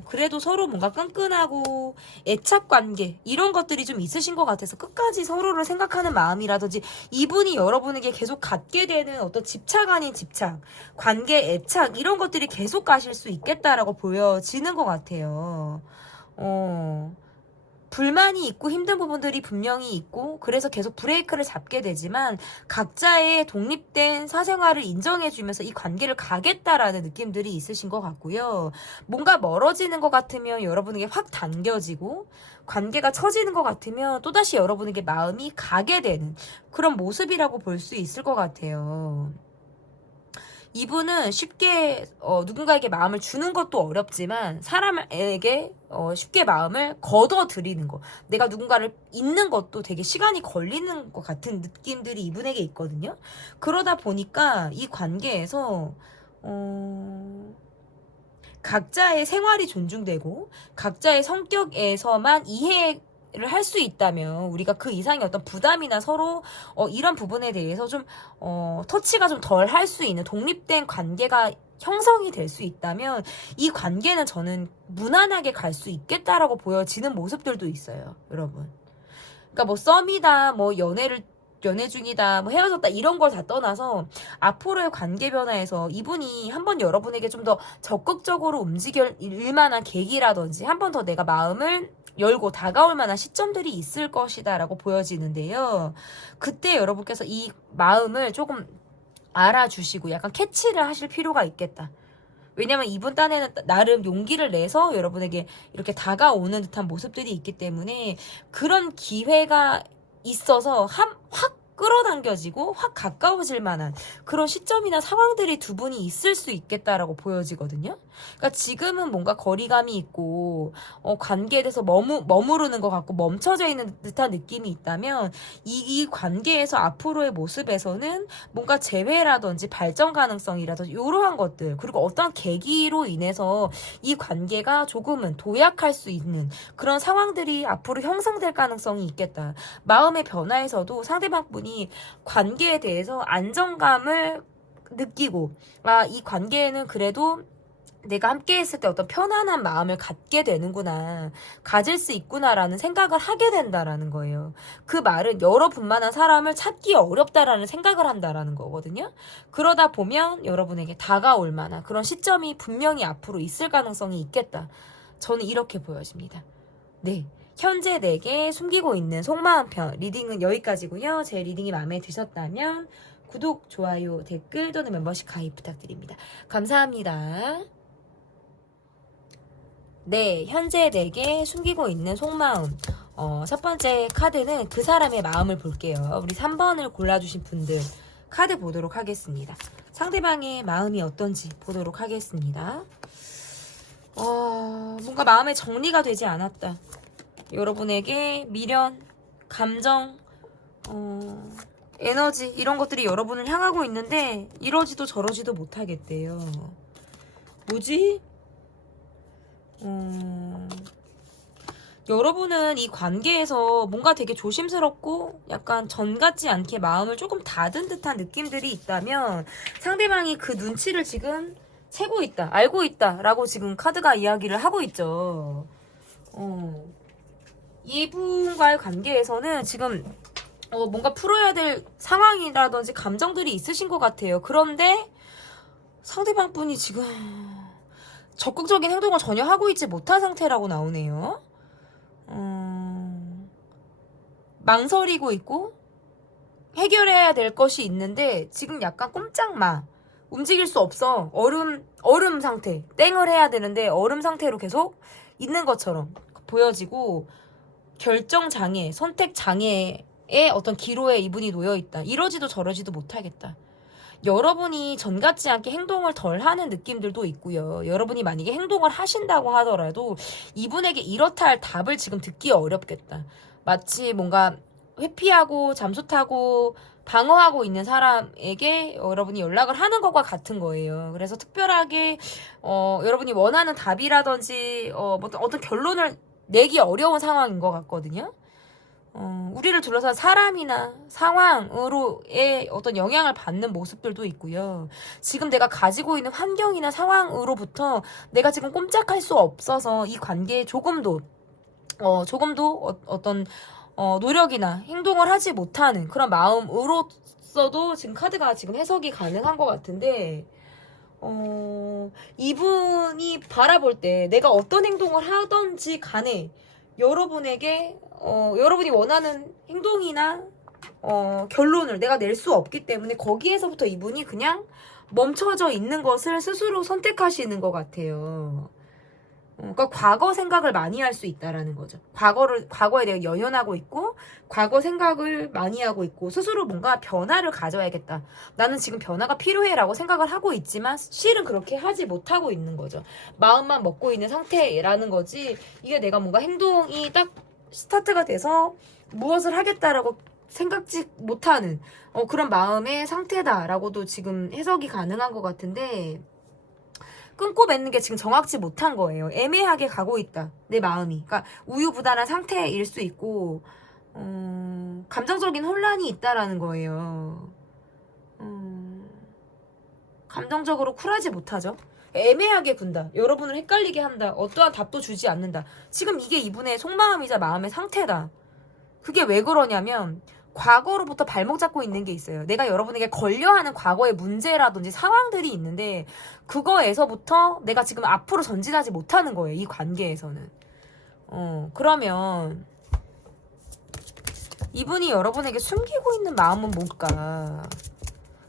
그래도 서로 뭔가 끈끈하고 애착 관계 이런 것들이 좀 있으신 것 같아서 끝까지 서로를 생각하는 마음이라든지 이분이 여러분에게 계속 갖게 되는 어떤 집착 아닌 집착, 관계 애착 이런 것들이 계속 가실 수 있겠다라고 보여지는 것 같아요. 불만이 있고 힘든 부분들이 분명히 있고 그래서 계속 브레이크를 잡게 되지만 각자의 독립된 사생활을 인정해주면서 이 관계를 가겠다라는 느낌들이 있으신 것 같고요. 뭔가 멀어지는 것 같으면 여러분에게 확 당겨지고 관계가 처지는 것 같으면 또다시 여러분에게 마음이 가게 되는 그런 모습이라고 볼 수 있을 것 같아요. 이분은 쉽게 누군가에게 마음을 주는 것도 어렵지만 사람에게 쉽게 마음을 걷어들이는 거, 내가 누군가를 잊는 것도 되게 시간이 걸리는 것 같은 느낌들이 이분에게 있거든요. 그러다 보니까 이 관계에서 각자의 생활이 존중되고 각자의 성격에서만 이해를 할 수 있다면 우리가 그 이상의 어떤 부담이나 서로 이런 부분에 대해서 좀 터치가 좀 덜 할 수 있는 독립된 관계가 형성이 될 수 있다면 이 관계는 저는 무난하게 갈 수 있겠다라고 보여지는 모습들도 있어요, 여러분. 그러니까 뭐 썸이다, 뭐 연애 중이다, 뭐 헤어졌다 이런 걸 다 떠나서 앞으로의 관계 변화에서 이분이 한번 여러분에게 좀 더 적극적으로 움직일 만한 계기라든지 한 번 더 내가 마음을 열고 다가올 만한 시점들이 있을 것이다 라고 보여지는데요. 그때 여러분께서 이 마음을 조금 알아주시고 약간 캐치를 하실 필요가 있겠다. 왜냐면 이분 딴에는 나름 용기를 내서 여러분에게 이렇게 다가오는 듯한 모습들이 있기 때문에 그런 기회가 있어서 확 끌어당겨지고 확 가까워질 만한 그런 시점이나 상황들이 두 분이 있을 수 있겠다라고 보여지거든요. 그러니까 지금은 뭔가 거리감이 있고 관계에 대해서 머무르는 것 같고 멈춰져 있는 듯한 느낌이 있다면 이 관계에서 앞으로의 모습에서는 뭔가 재회라든지 발전 가능성이라든지 이러한 것들, 그리고 어떠한 계기로 인해서 이 관계가 조금은 도약할 수 있는 그런 상황들이 앞으로 형성될 가능성이 있겠다. 마음의 변화에서도 상대방 분이 관계에 대해서 안정감을 느끼고, 이 관계에는 그래도 내가 함께 했을 때 어떤 편안한 마음을 갖게 되는구나, 가질 수 있구나라는 생각을 하게 된다라는 거예요. 그 말은 여러분만한 사람을 찾기 어렵다라는 생각을 한다라는 거거든요. 그러다 보면 여러분에게 다가올 만한 그런 시점이 분명히 앞으로 있을 가능성이 있겠다. 저는 이렇게 보여집니다. 네. 현재 내게 숨기고 있는 속마음 편 리딩은 여기까지고요. 제 리딩이 마음에 드셨다면 구독, 좋아요, 댓글 또는 멤버십 가입 부탁드립니다. 감사합니다. 네, 현재 내게 숨기고 있는 속마음. 첫 번째 카드는 그 사람의 마음을 볼게요. 우리 3번을 골라주신 분들 카드 보도록 하겠습니다. 상대방의 마음이 어떤지 보도록 하겠습니다. 뭔가 마음의 정리가 되지 않았다. 여러분에게 미련, 감정, 에너지 이런 것들이 여러분을 향하고 있는데 이러지도 저러지도 못하겠대요. 뭐지? 여러분은 이 관계에서 뭔가 되게 조심스럽고 약간 전 같지 않게 마음을 조금 닫은 듯한 느낌들이 있다면 상대방이 그 눈치를 지금 채고 있다, 알고 있다 라고 지금 카드가 이야기를 하고 있죠. 이분과의 관계에서는 지금 뭔가 풀어야 될 상황이라든지 감정들이 있으신 것 같아요. 그런데 상대방 분이 지금 적극적인 행동을 전혀 하고 있지 못한 상태라고 나오네요. 망설이고 있고 해결해야 될 것이 있는데 지금 약간 꼼짝마, 움직일 수 없어. 얼음 상태, 땡을 해야 되는데 얼음 상태로 계속 있는 것처럼 보여지고, 결정 장애, 선택 장애의 어떤 기로에 이분이 놓여 있다. 이러지도 저러지도 못하겠다. 여러분이 전 같지 않게 행동을 덜 하는 느낌들도 있고요. 여러분이 만약에 행동을 하신다고 하더라도 이분에게 이렇다 할 답을 지금 듣기 어렵겠다. 마치 뭔가 회피하고 잠수 타고 방어하고 있는 사람에게 여러분이 연락을 하는 것과 같은 거예요. 그래서 특별하게 여러분이 원하는 답이라든지 어떤 결론을 내기 어려운 상황인 것 같거든요. 우리를 둘러싼 사람이나 상황으로의 어떤 영향을 받는 모습들도 있고요. 지금 내가 가지고 있는 환경이나 상황으로부터 내가 지금 꼼짝할 수 없어서 이 관계에 조금도 어떤 노력이나 행동을 하지 못하는 그런 마음으로서도 지금 카드가 지금 해석이 가능한 것 같은데, 이분이 바라볼 때 내가 어떤 행동을 하든지 간에 여러분에게 여러분이 원하는 행동이나 결론을 내가 낼 수 없기 때문에 거기에서부터 이분이 그냥 멈춰져 있는 것을 스스로 선택하시는 것 같아요. 그러니까 과거 생각을 많이 할 수 있다라는 거죠. 과거에 대해 연연하고 있고, 과거 생각을 많이 하고 있고, 스스로 뭔가 변화를 가져야겠다. 나는 지금 변화가 필요해라고 생각을 하고 있지만 실은 그렇게 하지 못하고 있는 거죠. 마음만 먹고 있는 상태라는 거지, 이게 내가 뭔가 행동이 딱 스타트가 돼서 무엇을 하겠다라고 생각지 못하는 그런 마음의 상태다라고도 지금 해석이 가능한 것 같은데, 끊고 맺는 게 지금 정확치 못한 거예요. 애매하게 가고 있다, 내 마음이. 그러니까 우유부단한 상태일 수 있고, 감정적인 혼란이 있다라는 거예요. 감정적으로 쿨하지 못하죠. 애매하게 군다. 여러분을 헷갈리게 한다. 어떠한 답도 주지 않는다. 지금 이게 이분의 속마음이자 마음의 상태다. 그게 왜 그러냐면 과거로부터 발목 잡고 있는 게 있어요. 내가 여러분에게 걸려하는 과거의 문제라든지 상황들이 있는데 그거에서부터 내가 지금 앞으로 전진하지 못하는 거예요. 이 관계에서는. 그러면 이분이 여러분에게 숨기고 있는 마음은 뭘까?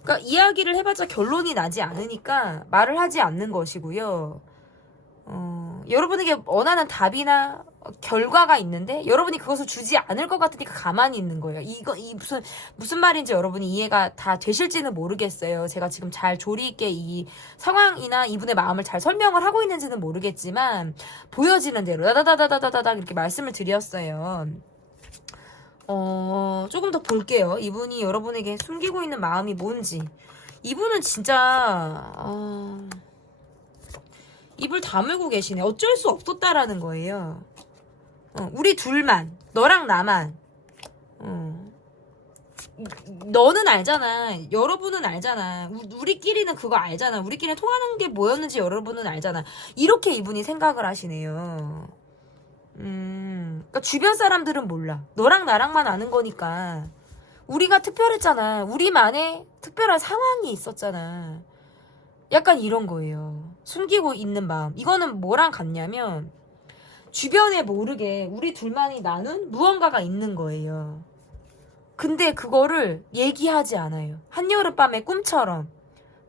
그러니까 이야기를 해봤자 결론이 나지 않으니까 말을 하지 않는 것이고요. 여러분에게 원하는 답이나 결과가 있는데 여러분이 그것을 주지 않을 것 같으니까 가만히 있는 거예요. 이 무슨 말인지 여러분이 이해가 다 되실지는 모르겠어요. 제가 지금 잘 조리 있게 이 상황이나 이분의 마음을 잘 설명을 하고 있는지는 모르겠지만 보여지는 대로 다다다다다다다 이렇게 말씀을 드렸어요. 조금 더 볼게요. 이분이 여러분에게 숨기고 있는 마음이 뭔지. 이분은 진짜 입을 다물고 계시네. 어쩔 수 없었다라는 거예요. 우리 둘만, 너랑 나만. 너는 알잖아. 여러분은 알잖아. 우리끼리는 그거 알잖아. 우리끼리 통하는 게 뭐였는지 여러분은 알잖아. 이렇게 이분이 생각을 하시네요. 그러니까 주변 사람들은 몰라. 너랑 나랑만 아는 거니까. 우리가 특별했잖아. 우리만의 특별한 상황이 있었잖아. 약간 이런 거예요. 숨기고 있는 마음. 이거는 뭐랑 같냐면 주변에 모르게 우리 둘만이 나눈 무언가가 있는 거예요. 근데 그거를 얘기하지 않아요. 한여름밤의 꿈처럼,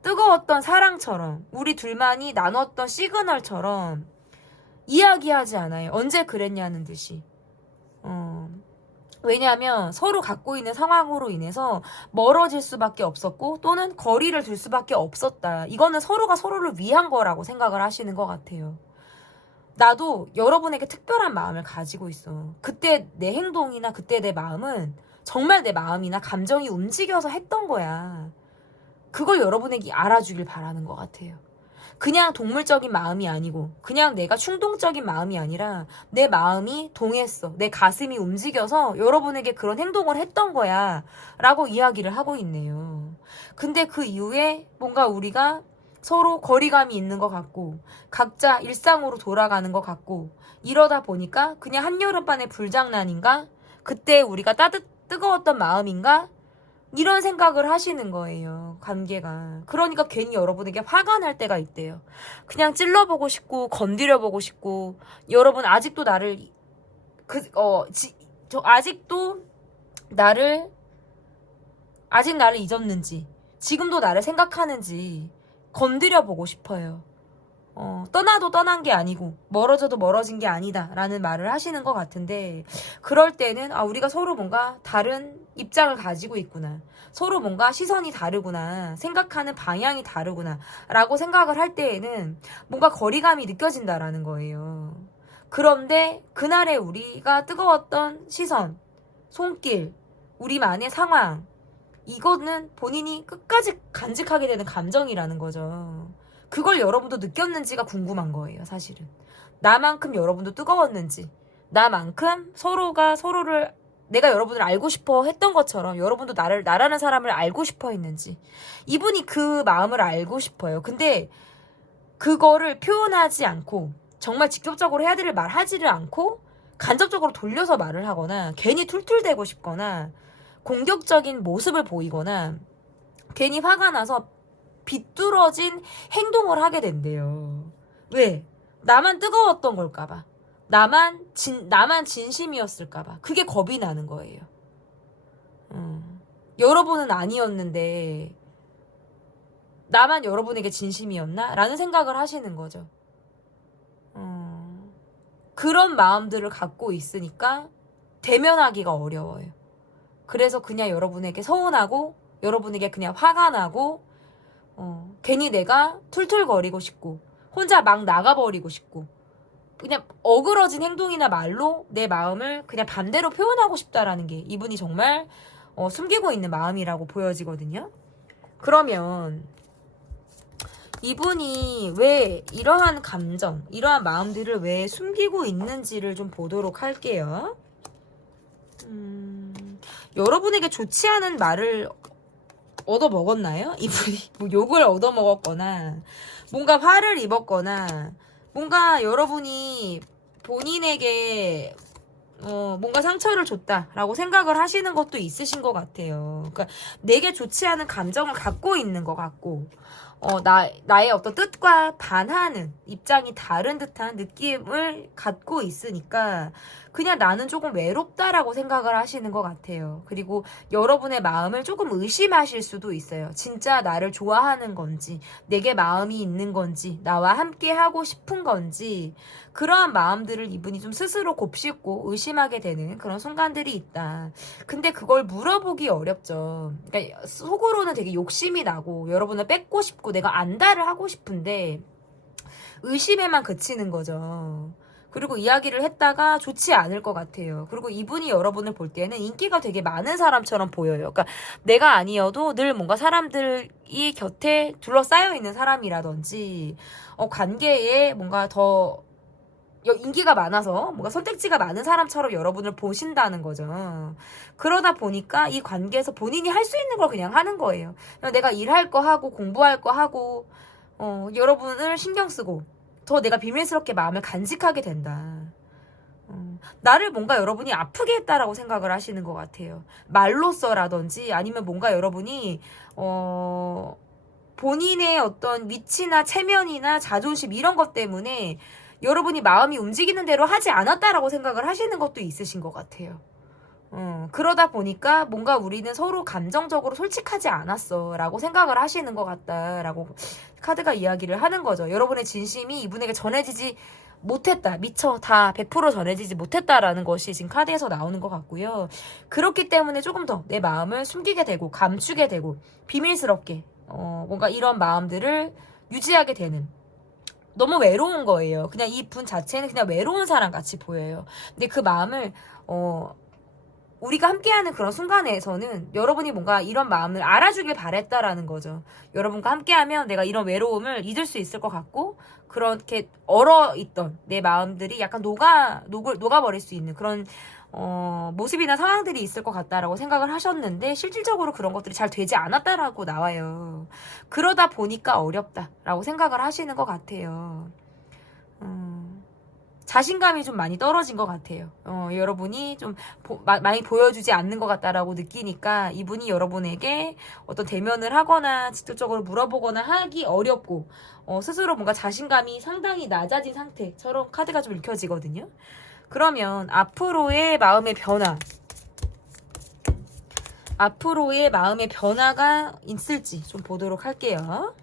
뜨거웠던 사랑처럼, 우리 둘만이 나눴던 시그널처럼 이야기하지 않아요. 언제 그랬냐는 듯이. 왜냐하면 서로 갖고 있는 상황으로 인해서 멀어질 수밖에 없었고 또는 거리를 둘 수밖에 없었다. 이거는 서로가 서로를 위한 거라고 생각을 하시는 것 같아요. 나도 여러분에게 특별한 마음을 가지고 있어. 그때 내 행동이나 그때 내 마음은 정말 내 마음이나 감정이 움직여서 했던 거야. 그걸 여러분에게 알아주길 바라는 것 같아요. 그냥 동물적인 마음이 아니고 그냥 내가 충동적인 마음이 아니라 내 마음이 동했어. 내 가슴이 움직여서 여러분에게 그런 행동을 했던 거야 라고 이야기를 하고 있네요. 근데 그 이후에 뭔가 우리가 서로 거리감이 있는 것 같고 각자 일상으로 돌아가는 것 같고 이러다 보니까 그냥 한여름밤의 불장난인가? 그때 우리가 뜨거웠던 마음인가? 이런 생각을 하시는 거예요. 관계가. 그러니까 괜히 여러분에게 화가 날 때가 있대요. 그냥 찔러보고 싶고 건드려보고 싶고 여러분 아직도 나를 아직 나를 잊었는지 지금도 나를 생각하는지 건드려보고 싶어요. 떠나도 떠난 게 아니고 멀어져도 멀어진 게 아니다 라는 말을 하시는 것 같은데 그럴 때는 우리가 서로 뭔가 다른 입장을 가지고 있구나. 서로 뭔가 시선이 다르구나. 생각하는 방향이 다르구나 라고 생각을 할 때에는 뭔가 거리감이 느껴진다라는 거예요. 그런데 그날의 우리가 뜨거웠던 시선, 손길, 우리만의 상황 이거는 본인이 끝까지 간직하게 되는 감정이라는 거죠. 그걸 여러분도 느꼈는지가 궁금한 거예요, 사실은. 나만큼 여러분도 뜨거웠는지, 나만큼 서로가 서로를 내가 여러분을 알고 싶어 했던 것처럼 여러분도 나라는 사람을 알고 싶어 했는지. 이분이 그 마음을 알고 싶어요. 근데 그거를 표현하지 않고 정말 직접적으로 해야 될 말 하지를 않고 간접적으로 돌려서 말을 하거나 괜히 툴툴대고 싶거나 공격적인 모습을 보이거나 괜히 화가 나서 비뚤어진 행동을 하게 된대요. 왜? 나만 뜨거웠던 걸까봐. 나만 진심이었을까봐. 그게 겁이 나는 거예요. 여러분은 아니었는데 나만 여러분에게 진심이었나? 라는 생각을 하시는 거죠. 그런 마음들을 갖고 있으니까 대면하기가 어려워요. 그래서 그냥 여러분에게 서운하고 여러분에게 그냥 화가 나고 괜히 내가 툴툴거리고 싶고 혼자 막 나가버리고 싶고 그냥 어그러진 행동이나 말로 내 마음을 그냥 반대로 표현하고 싶다라는 게 이분이 정말 숨기고 있는 마음이라고 보여지거든요. 그러면 이분이 왜 이러한 감정, 이러한 마음들을 왜 숨기고 있는지를 좀 보도록 할게요. 여러분에게 좋지 않은 말을 얻어먹었나요? 이분이 뭐 욕을 얻어먹었거나 뭔가 화를 입었거나 뭔가 여러분이 본인에게 뭔가 상처를 줬다라고 생각을 하시는 것도 있으신 것 같아요. 그러니까 내게 좋지 않은 감정을 갖고 있는 것 같고, 나의 어떤 뜻과 반하는 입장이 다른 듯한 느낌을 갖고 있으니까 그냥 나는 조금 외롭다라고 생각을 하시는 것 같아요. 그리고 여러분의 마음을 조금 의심하실 수도 있어요. 진짜 나를 좋아하는 건지, 내게 마음이 있는 건지, 나와 함께 하고 싶은 건지, 그러한 마음들을 이분이 좀 스스로 곱씹고 의심하게 되는 그런 순간들이 있다. 근데 그걸 물어보기 어렵죠. 그러니까 속으로는 되게 욕심이 나고 여러분을 뺏고 싶고 내가 안다를 하고 싶은데 의심에만 그치는 거죠. 그리고 이야기를 했다가 좋지 않을 것 같아요. 그리고 이분이 여러분을 볼 때는 인기가 되게 많은 사람처럼 보여요. 그러니까 내가 아니어도 늘 뭔가 사람들이 곁에 둘러싸여 있는 사람이라든지 관계에 뭔가 더 인기가 많아서 뭔가 선택지가 많은 사람처럼 여러분을 보신다는 거죠. 그러다 보니까 이 관계에서 본인이 할 수 있는 걸 그냥 하는 거예요. 그냥 내가 일할 거 하고 공부할 거 하고 여러분을 신경 쓰고 더 내가 비밀스럽게 마음을 간직하게 된다. 나를 뭔가 여러분이 아프게 했다라고 생각을 하시는 것 같아요. 말로써라든지 아니면 뭔가 여러분이 본인의 어떤 위치나 체면이나 자존심 이런 것 때문에 여러분이 마음이 움직이는 대로 하지 않았다라고 생각을 하시는 것도 있으신 것 같아요. 그러다 보니까 뭔가 우리는 서로 감정적으로 솔직하지 않았어 라고 생각을 하시는 것 같다라고 카드가 이야기를 하는 거죠. 여러분의 진심이 이분에게 전해지지 못했다. 미처 다 100% 전해지지 못했다라는 것이 지금 카드에서 나오는 것 같고요. 그렇기 때문에 조금 더 내 마음을 숨기게 되고 감추게 되고 비밀스럽게 뭔가 이런 마음들을 유지하게 되는 너무 외로운 거예요. 그냥 이 분 자체는 그냥 외로운 사람 같이 보여요. 근데 그 마음을 우리가 함께하는 그런 순간에서는 여러분이 뭔가 이런 마음을 알아주길 바랬다라는 거죠. 여러분과 함께하면 내가 이런 외로움을 잊을 수 있을 것 같고 그렇게 얼어있던 내 마음들이 약간 녹아버릴 수 있는 그런 모습이나 상황들이 있을 것 같다라고 생각을 하셨는데 실질적으로 그런 것들이 잘 되지 않았다라고 나와요. 그러다 보니까 어렵다라고 생각을 하시는 것 같아요. 자신감이 좀 많이 떨어진 것 같아요. 여러분이 좀 많이 보여주지 않는 것 같다라고 느끼니까 이분이 여러분에게 어떤 대면을 하거나 직접적으로 물어보거나 하기 어렵고 스스로 뭔가 자신감이 상당히 낮아진 상태처럼 카드가 좀 읽혀지거든요. 그러면 앞으로의 마음의 변화가 있을지 좀 보도록 할게요.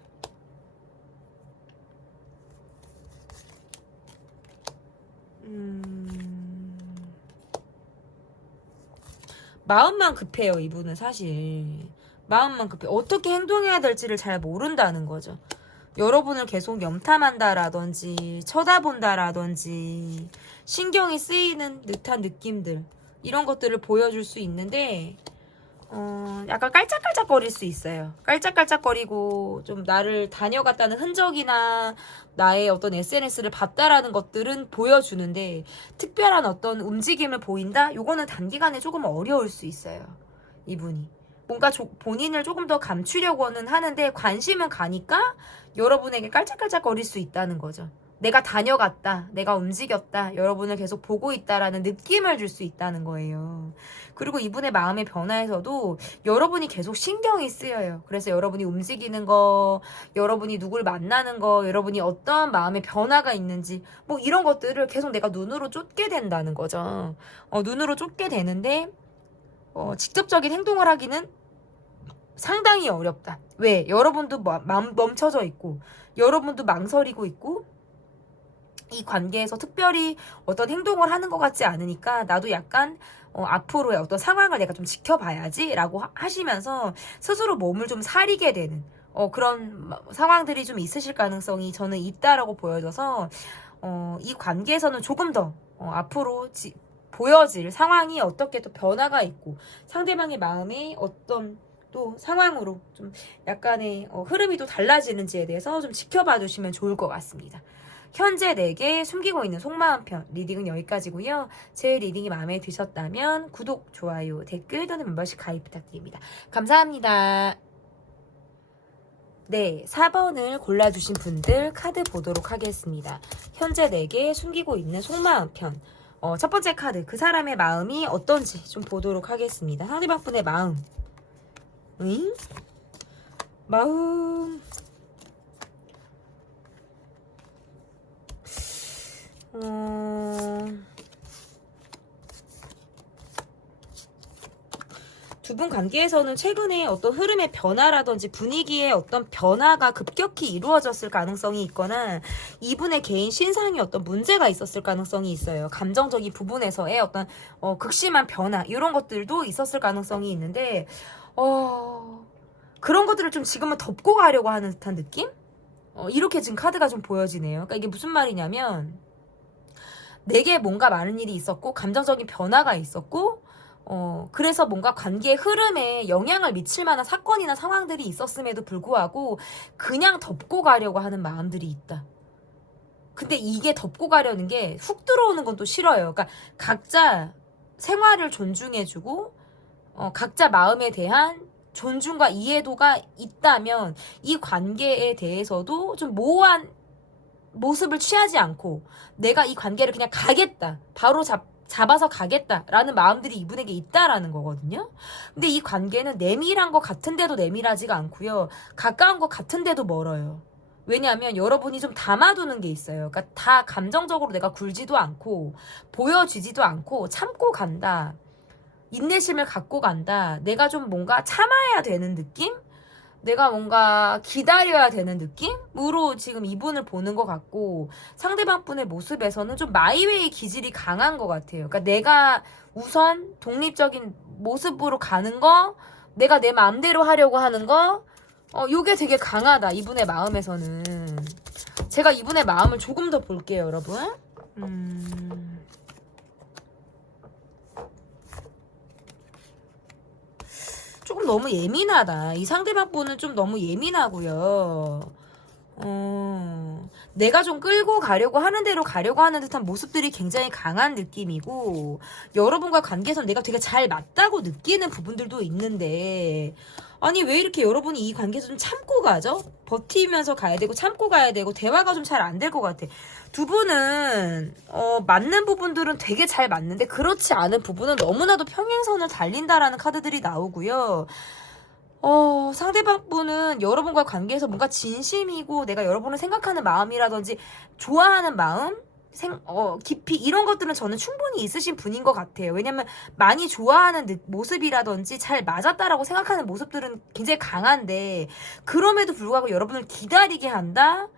마음만 급해요, 이분은 사실. 마음만 급해. 어떻게 행동해야 될지를 잘 모른다는 거죠. 여러분을 계속 염탐한다라든지 쳐다본다라든지 신경이 쓰이는 듯한 느낌들 이런 것들을 보여줄 수 있는데 약간 깔짝깔짝거릴 수 있어요. 깔짝깔짝거리고 좀 나를 다녀갔다는 흔적이나 나의 어떤 SNS를 봤다라는 것들은 보여주는데 특별한 어떤 움직임을 보인다? 요거는 단기간에 조금 어려울 수 있어요. 이분이. 뭔가 본인을 조금 더 감추려고는 하는데 관심은 가니까 여러분에게 깔짝깔짝거릴 수 있다는 거죠. 내가 다녀갔다, 내가 움직였다, 여러분을 계속 보고 있다라는 느낌을 줄 수 있다는 거예요. 그리고 이분의 마음의 변화에서도 여러분이 계속 신경이 쓰여요. 그래서 여러분이 움직이는 거, 여러분이 누굴 만나는 거, 여러분이 어떠한 마음의 변화가 있는지 뭐 이런 것들을 계속 내가 눈으로 쫓게 된다는 거죠. 눈으로 쫓게 되는데 직접적인 행동을 하기는 상당히 어렵다. 왜? 여러분도 멈춰져 있고 여러분도 망설이고 있고 이 관계에서 특별히 어떤 행동을 하는 것 같지 않으니까 나도 약간 앞으로의 어떤 상황을 내가 좀 지켜봐야지 라고 하시면서 스스로 몸을 좀 사리게 되는 그런 상황들이 좀 있으실 가능성이 저는 있다라고 보여져서 이 관계에서는 조금 더 앞으로 보여질 상황이 어떻게 또 변화가 있고 상대방의 마음에 어떤 또 상황으로 좀 약간의 흐름이 또 달라지는지에 대해서 좀 지켜봐 주시면 좋을 것 같습니다. 현재 내게 숨기고 있는 속마음 편 리딩은 여기까지고요. 제 리딩이 마음에 드셨다면 구독, 좋아요, 댓글 또는 멤버십 가입 부탁드립니다. 감사합니다. 네, 4번을 골라주신 분들 카드 보도록 하겠습니다. 현재 내게 숨기고 있는 속마음 편 첫 번째 카드, 그 사람의 마음이 어떤지 좀 보도록 하겠습니다. 상대방 분의 마음. 응? 마음. 두 분 관계에서는 최근에 어떤 흐름의 변화라든지 분위기의 어떤 변화가 급격히 이루어졌을 가능성이 있거나 이분의 개인 신상에 어떤 문제가 있었을 가능성이 있어요. 감정적인 부분에서의 어떤 극심한 변화 이런 것들도 있었을 가능성이 있는데 그런 것들을 좀 지금은 덮고 가려고 하는 듯한 느낌? 이렇게 지금 카드가 좀 보여지네요. 그러니까 이게 무슨 말이냐면 내게 뭔가 많은 일이 있었고 감정적인 변화가 있었고 그래서 뭔가 관계의 흐름에 영향을 미칠 만한 사건이나 상황들이 있었음에도 불구하고 그냥 덮고 가려고 하는 마음들이 있다. 근데 이게 덮고 가려는 게 훅 들어오는 건 또 싫어요. 그러니까 각자 생활을 존중해주고 각자 마음에 대한 존중과 이해도가 있다면 이 관계에 대해서도 좀 모호한 모습을 취하지 않고 내가 이 관계를 그냥 가겠다. 바로 잡아서 가겠다라는 마음들이 이분에게 있다라는 거거든요. 근데 이 관계는 내밀한 것 같은데도 내밀하지가 않고요. 가까운 것 같은데도 멀어요. 왜냐하면 여러분이 좀 담아두는 게 있어요. 그러니까 다 감정적으로 내가 굴지도 않고 보여지지도 않고 참고 간다. 인내심을 갖고 간다. 내가 좀 뭔가 참아야 되는 느낌? 내가 뭔가 기다려야 되는 느낌으로 지금 이분을 보는 것 같고 상대방 분의 모습에서는 좀 마이웨이 기질이 강한 것 같아요. 그러니까 내가 우선 독립적인 모습으로 가는 거, 내가 내 마음대로 하려고 하는 거, 요게 되게 강하다. 이분의 마음에서는. 제가 이분의 마음을 조금 더 볼게요, 여러분. 조금 너무 예민하다. 이 상대방 분은 좀 너무 예민하고요. 내가 좀 끌고 가려고 하는 대로 가려고 하는 듯한 모습들이 굉장히 강한 느낌이고 여러분과 관계에서 내가 되게 잘 맞다고 느끼는 부분들도 있는데 아니 왜 이렇게 여러분이 이 관계에서 좀 참고 가죠? 버티면서 가야 되고 참고 가야 되고 대화가 좀 잘 안 될 것 같아. 두 분은 맞는 부분들은 되게 잘 맞는데 그렇지 않은 부분은 너무나도 평행선을 달린다라는 카드들이 나오고요. 상대방 분은 여러분과 관계에서 뭔가 진심이고 내가 여러분을 생각하는 마음이라든지 좋아하는 마음? 깊이 이런 것들은 저는 충분히 있으신 분인 것 같아요. 왜냐면 많이 좋아하는 모습이라든지 잘 맞았다라고 생각하는 모습들은 굉장히 강한데 그럼에도 불구하고 여러분을 기다리게 한다?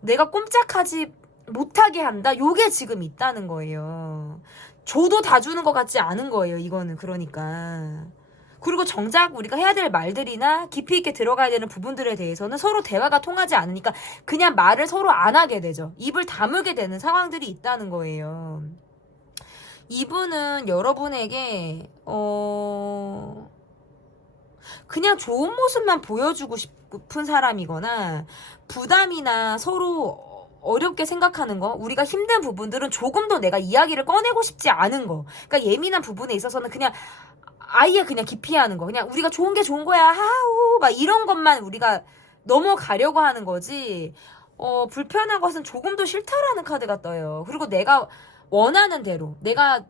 내가 꼼짝하지 못하게 한다? 요게 지금 있다는 거예요. 줘도 다 주는 것 같지 않은 거예요. 이거는 그러니까. 그리고 정작 우리가 해야 될 말들이나 깊이 있게 들어가야 되는 부분들에 대해서는 서로 대화가 통하지 않으니까 그냥 말을 서로 안 하게 되죠. 입을 다물게 되는 상황들이 있다는 거예요. 이분은 여러분에게 그냥 좋은 모습만 보여주고 싶은 사람이거나 부담이나 서로 어렵게 생각하는 거, 우리가 힘든 부분들은 조금 더 내가 이야기를 꺼내고 싶지 않은 거. 그러니까 예민한 부분에 있어서는 그냥 아예 그냥 기피하는 거. 그냥 우리가 좋은 게 좋은 거야. 하우 막 이런 것만 우리가 넘어가려고 하는 거지. 불편한 것은 조금 더 싫다라는 카드가 떠요. 그리고 내가 원하는 대로 내가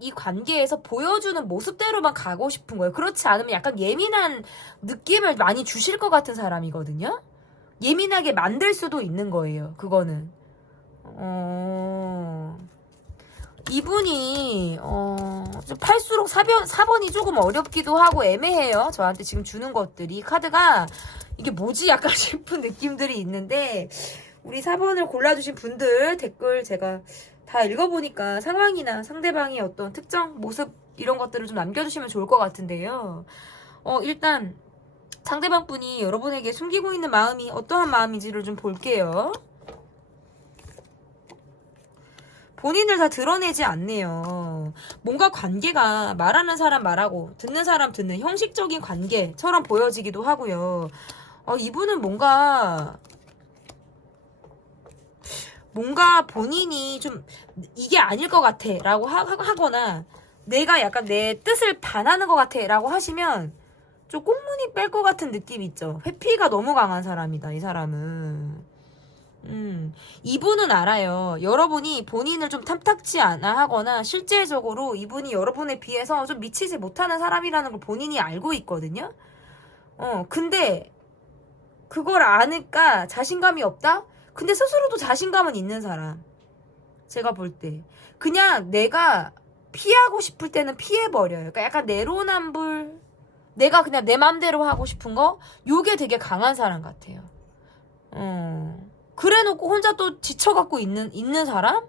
이 관계에서 보여주는 모습대로만 가고 싶은 거예요. 그렇지 않으면 약간 예민한 느낌을 많이 주실 것 같은 사람이거든요. 예민하게 만들 수도 있는 거예요. 그거는. 이분이 좀 팔수록 4번이 조금 어렵기도 하고 애매해요. 저한테 지금 주는 것들이 카드가 이게 뭐지 약간 싶은 느낌들이 있는데 우리 4번을 골라주신 분들 댓글 제가 다 읽어보니까 상황이나 상대방의 어떤 특정 모습 이런 것들을 좀 남겨주시면 좋을 것 같은데요. 일단 상대방 분이 여러분에게 숨기고 있는 마음이 어떠한 마음인지를 좀 볼게요. 본인을 다 드러내지 않네요. 뭔가 관계가 말하는 사람 말하고 듣는 사람 듣는 형식적인 관계처럼 보여지기도 하고요. 이분은 뭔가 본인이 좀 이게 아닐 것 같아 라고 하거나 내가 약간 내 뜻을 반하는 것 같아 라고 하시면 좀 꽁무니 뺄 것 같은 느낌 있죠. 회피가 너무 강한 사람이다 이 사람은. 이분은 알아요. 여러분이 본인을 좀 탐탁지 않아 하거나 실제적으로 이분이 여러분에 비해서 좀 미치지 못하는 사람이라는 걸 본인이 알고 있거든요. 근데 그걸 아니까 자신감이 없다? 근데 스스로도 자신감은 있는 사람. 제가 볼 때. 그냥 내가 피하고 싶을 때는 피해버려요. 그러니까 약간 내로남불, 내가 그냥 내 맘대로 하고 싶은 거, 요게 되게 강한 사람 같아요. 그래 놓고 혼자 또 지쳐갖고 있는 사람?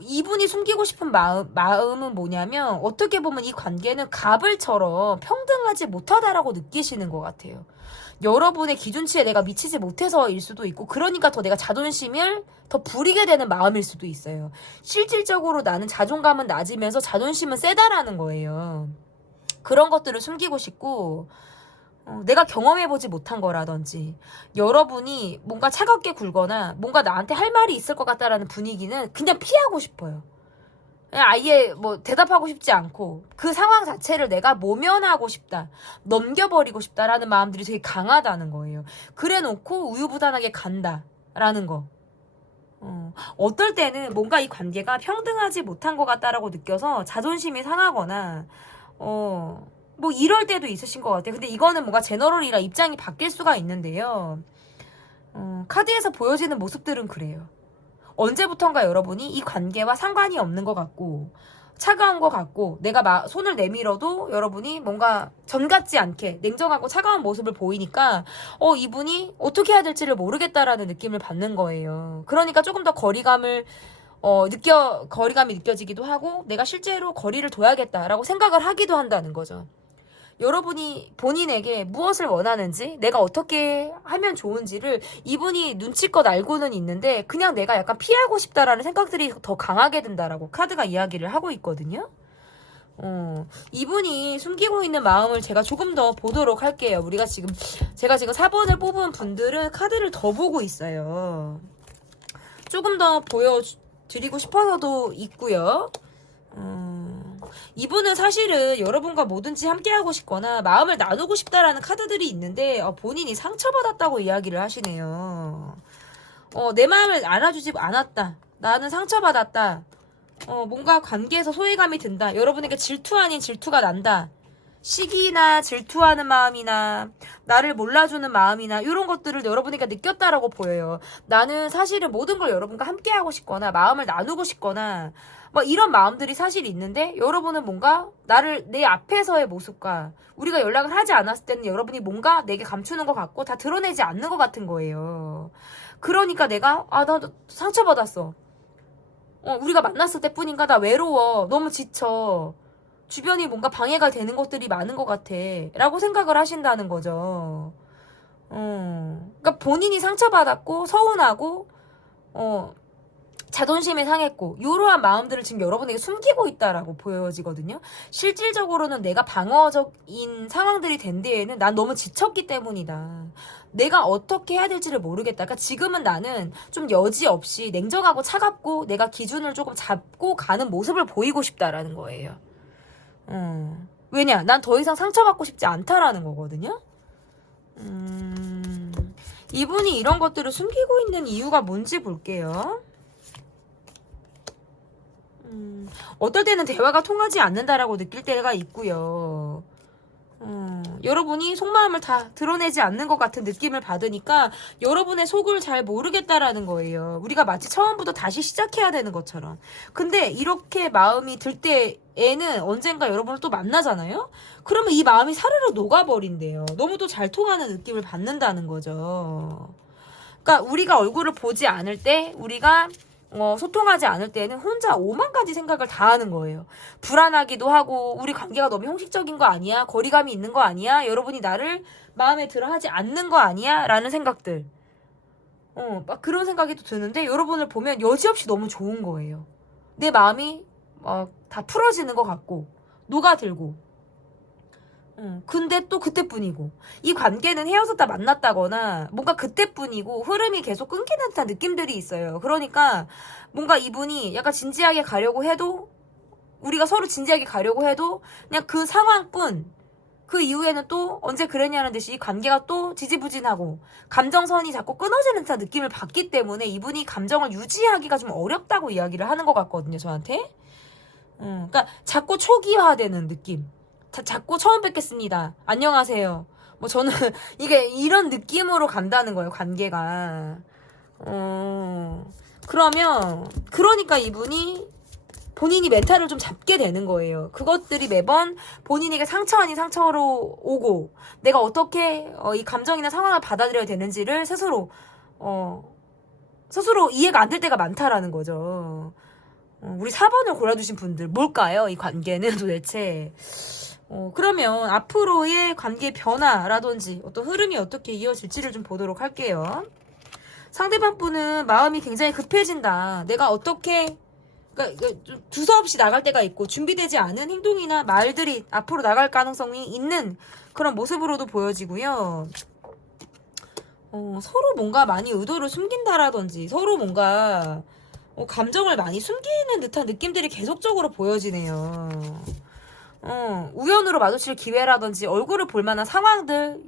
이분이 숨기고 싶은 마음은 뭐냐면, 어떻게 보면 이 관계는 갑을처럼 평등하지 못하다라고 느끼시는 것 같아요. 여러분의 기준치에 내가 미치지 못해서일 수도 있고, 그러니까 더 내가 자존심을 더 부리게 되는 마음일 수도 있어요. 실질적으로 나는 자존감은 낮으면서 자존심은 세다라는 거예요. 그런 것들을 숨기고 싶고, 내가 경험해보지 못한 거라든지, 여러분이 뭔가 차갑게 굴거나 뭔가 나한테 할 말이 있을 것 같다라는 분위기는 그냥 피하고 싶어요. 그냥 아예 뭐 대답하고 싶지 않고 그 상황 자체를 내가 모면하고 싶다, 넘겨버리고 싶다라는 마음들이 되게 강하다는 거예요. 그래 놓고 우유부단하게 간다라는 거. 어떨 때는 뭔가 이 관계가 평등하지 못한 것 같다라고 느껴서 자존심이 상하거나 뭐 이럴 때도 있으신 것 같아요. 근데 이거는 뭔가 제너럴이라 입장이 바뀔 수가 있는데요. 카드에서 보여지는 모습들은 그래요. 언제부턴가 여러분이 이 관계와 상관이 없는 것 같고 차가운 것 같고 내가 손을 내밀어도 여러분이 뭔가 전 같지 않게 냉정하고 차가운 모습을 보이니까 이분이 어떻게 해야 될지를 모르겠다라는 느낌을 받는 거예요. 그러니까 조금 더 거리감이 느껴지기도 하고 내가 실제로 거리를 둬야겠다라고 생각을 하기도 한다는 거죠. 여러분이 본인에게 무엇을 원하는지, 내가 어떻게 하면 좋은지를 이분이 눈치껏 알고는 있는데 그냥 내가 약간 피하고 싶다라는 생각들이 더 강하게 든다라고 카드가 이야기를 하고 있거든요. 이분이 숨기고 있는 마음을 제가 조금 더 보도록 할게요. 제가 지금 4번을 뽑은 분들은 카드를 더 보고 있어요. 조금 더 보여드리고 싶어서도 있고요. 이분은 사실은 여러분과 뭐든지 함께하고 싶거나 마음을 나누고 싶다라는 카드들이 있는데 본인이 상처받았다고 이야기를 하시네요. 내 마음을 알아주지 않았다. 나는 상처받았다. 뭔가 관계에서 소외감이 든다. 여러분에게 질투 아닌 질투가 난다. 시기나 질투하는 마음이나 나를 몰라주는 마음이나 이런 것들을 여러분에게 느꼈다라고 보여요. 나는 사실은 모든 걸 여러분과 함께하고 싶거나 마음을 나누고 싶거나 막 이런 마음들이 사실 있는데 여러분은 뭔가 내 앞에서의 모습과 우리가 연락을 하지 않았을 때는 여러분이 뭔가 내게 감추는 것 같고 다 드러내지 않는 것 같은 거예요. 그러니까 내가 나 상처받았어. 우리가 만났을 때뿐인가 나 외로워. 너무 지쳐. 주변이 뭔가 방해가 되는 것들이 많은 것 같아 라고 생각을 하신다는 거죠. 그러니까 본인이 상처받았고 서운하고 자존심이 상했고 이러한 마음들을 지금 여러분에게 숨기고 있다라고 보여지거든요. 실질적으로는 내가 방어적인 상황들이 된 데에는 난 너무 지쳤기 때문이다. 내가 어떻게 해야 될지를 모르겠다. 그러니까 지금은 나는 좀 여지없이 냉정하고 차갑고 내가 기준을 조금 잡고 가는 모습을 보이고 싶다라는 거예요. 왜냐? 난 더 이상 상처받고 싶지 않다라는 거거든요. 이분이 이런 것들을 숨기고 있는 이유가 뭔지 볼게요. 어떨 때는 대화가 통하지 않는다라고 느낄 때가 있고요. 여러분이 속마음을 다 드러내지 않는 것 같은 느낌을 받으니까 여러분의 속을 잘 모르겠다라는 거예요. 우리가 마치 처음부터 다시 시작해야 되는 것처럼. 근데 이렇게 마음이 들 때에는 언젠가 여러분을 또 만나잖아요? 그러면 이 마음이 사르르 녹아버린대요. 너무 또 잘 통하는 느낌을 받는다는 거죠. 그러니까 우리가 얼굴을 보지 않을 때 우리가 소통하지 않을 때는 혼자 5만 가지 생각을 다 하는 거예요. 불안하기도 하고 우리 관계가 너무 형식적인 거 아니야? 거리감이 있는 거 아니야? 여러분이 나를 마음에 들어 하지 않는 거 아니야? 라는 생각들. 막 그런 생각이 또 드는데 여러분을 보면 여지없이 너무 좋은 거예요. 내 마음이 다 풀어지는 것 같고 녹아들고 근데 또 그때뿐이고 이 관계는 헤어졌다 만났다거나 뭔가 그때뿐이고 흐름이 계속 끊기는 듯한 느낌들이 있어요. 그러니까 뭔가 이분이 약간 진지하게 가려고 해도 우리가 서로 진지하게 가려고 해도 그냥 그 상황뿐 그 이후에는 또 언제 그랬냐는 듯이 이 관계가 또 지지부진하고 감정선이 자꾸 끊어지는 듯한 느낌을 받기 때문에 이분이 감정을 유지하기가 좀 어렵다고 이야기를 하는 것 같거든요, 저한테. 그러니까 자꾸 초기화되는 느낌. 자꾸 처음 뵙겠습니다. 안녕하세요. 뭐 저는 이게 이런 느낌으로 간다는 거예요, 관계가. 그러니까 이분이 본인이 멘탈을 좀 잡게 되는 거예요. 그것들이 매번 본인에게 상처 아닌 상처로 오고 내가 어떻게 이 감정이나 상황을 받아들여야 되는지를 스스로 이해가 안 될 때가 많다라는 거죠. 우리 4번을 골라주신 분들 뭘까요? 이 관계는 도대체. 그러면 앞으로의 관계 변화라든지 어떤 흐름이 어떻게 이어질지를 좀 보도록 할게요. 상대방 분은 마음이 굉장히 급해진다. 내가 어떻게 그러니까 좀 두서없이 나갈 때가 있고 준비되지 않은 행동이나 말들이 앞으로 나갈 가능성이 있는 그런 모습으로도 보여지고요. 서로 뭔가 많이 의도를 숨긴다라든지 서로 뭔가 감정을 많이 숨기는 듯한 느낌들이 계속적으로 보여지네요. 우연으로 마주칠 기회라든지 얼굴을 볼 만한 상황들,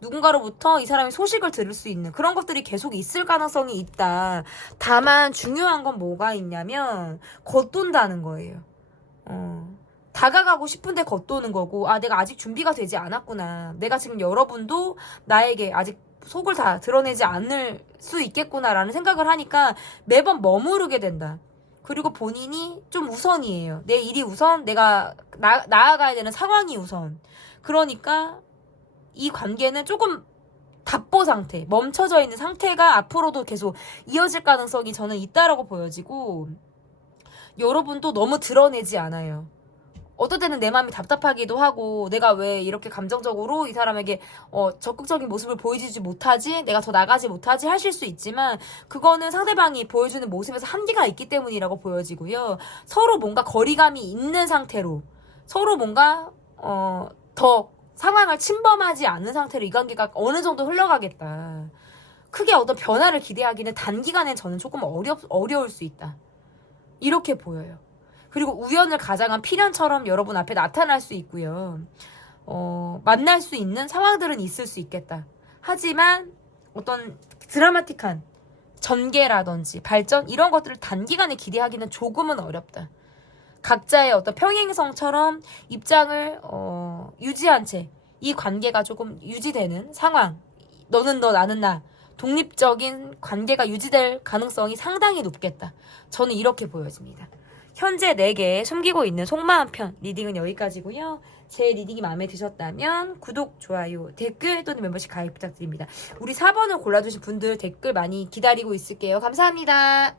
누군가로부터 이 사람이 소식을 들을 수 있는 그런 것들이 계속 있을 가능성이 있다. 다만 중요한 건 뭐가 있냐면 겉돈다는 거예요. 다가가고 싶은데 겉도는 거고, 내가 아직 준비가 되지 않았구나. 내가 지금 여러분도 나에게 아직 속을 다 드러내지 않을 수 있겠구나라는 생각을 하니까 매번 머무르게 된다. 그리고 본인이 좀 우선이에요. 내 일이 우선, 내가 나아가야 되는 상황이 우선. 그러니까 이 관계는 조금 답보 상태, 멈춰져 있는 상태가 앞으로도 계속 이어질 가능성이 저는 있다라고 보여지고, 여러분도 너무 드러내지 않아요. 어떨 때는 내 마음이 답답하기도 하고 내가 왜 이렇게 감정적으로 이 사람에게 적극적인 모습을 보여주지 못하지, 내가 더 나가지 못하지 하실 수 있지만 그거는 상대방이 보여주는 모습에서 한계가 있기 때문이라고 보여지고요. 서로 뭔가 거리감이 있는 상태로 서로 뭔가 더 상황을 침범하지 않는 상태로 이 관계가 어느 정도 흘러가겠다. 크게 어떤 변화를 기대하기는 단기간에 저는 조금 어려울 수 있다. 이렇게 보여요. 그리고 우연을 가장한 필연처럼 여러분 앞에 나타날 수 있고요. 만날 수 있는 상황들은 있을 수 있겠다. 하지만 어떤 드라마틱한 전개라든지 발전 이런 것들을 단기간에 기대하기는 조금은 어렵다. 각자의 어떤 평행성처럼 입장을 유지한 채 이 관계가 조금 유지되는 상황, 너는 너 나는 나, 독립적인 관계가 유지될 가능성이 상당히 높겠다. 저는 이렇게 보여집니다. 현재 내게 숨기고 있는 속마음 편 리딩은 여기까지고요. 제 리딩이 마음에 드셨다면 구독, 좋아요, 댓글 또는 멤버십 가입 부탁드립니다. 우리 4번을 골라주신 분들 댓글 많이 기다리고 있을게요. 감사합니다.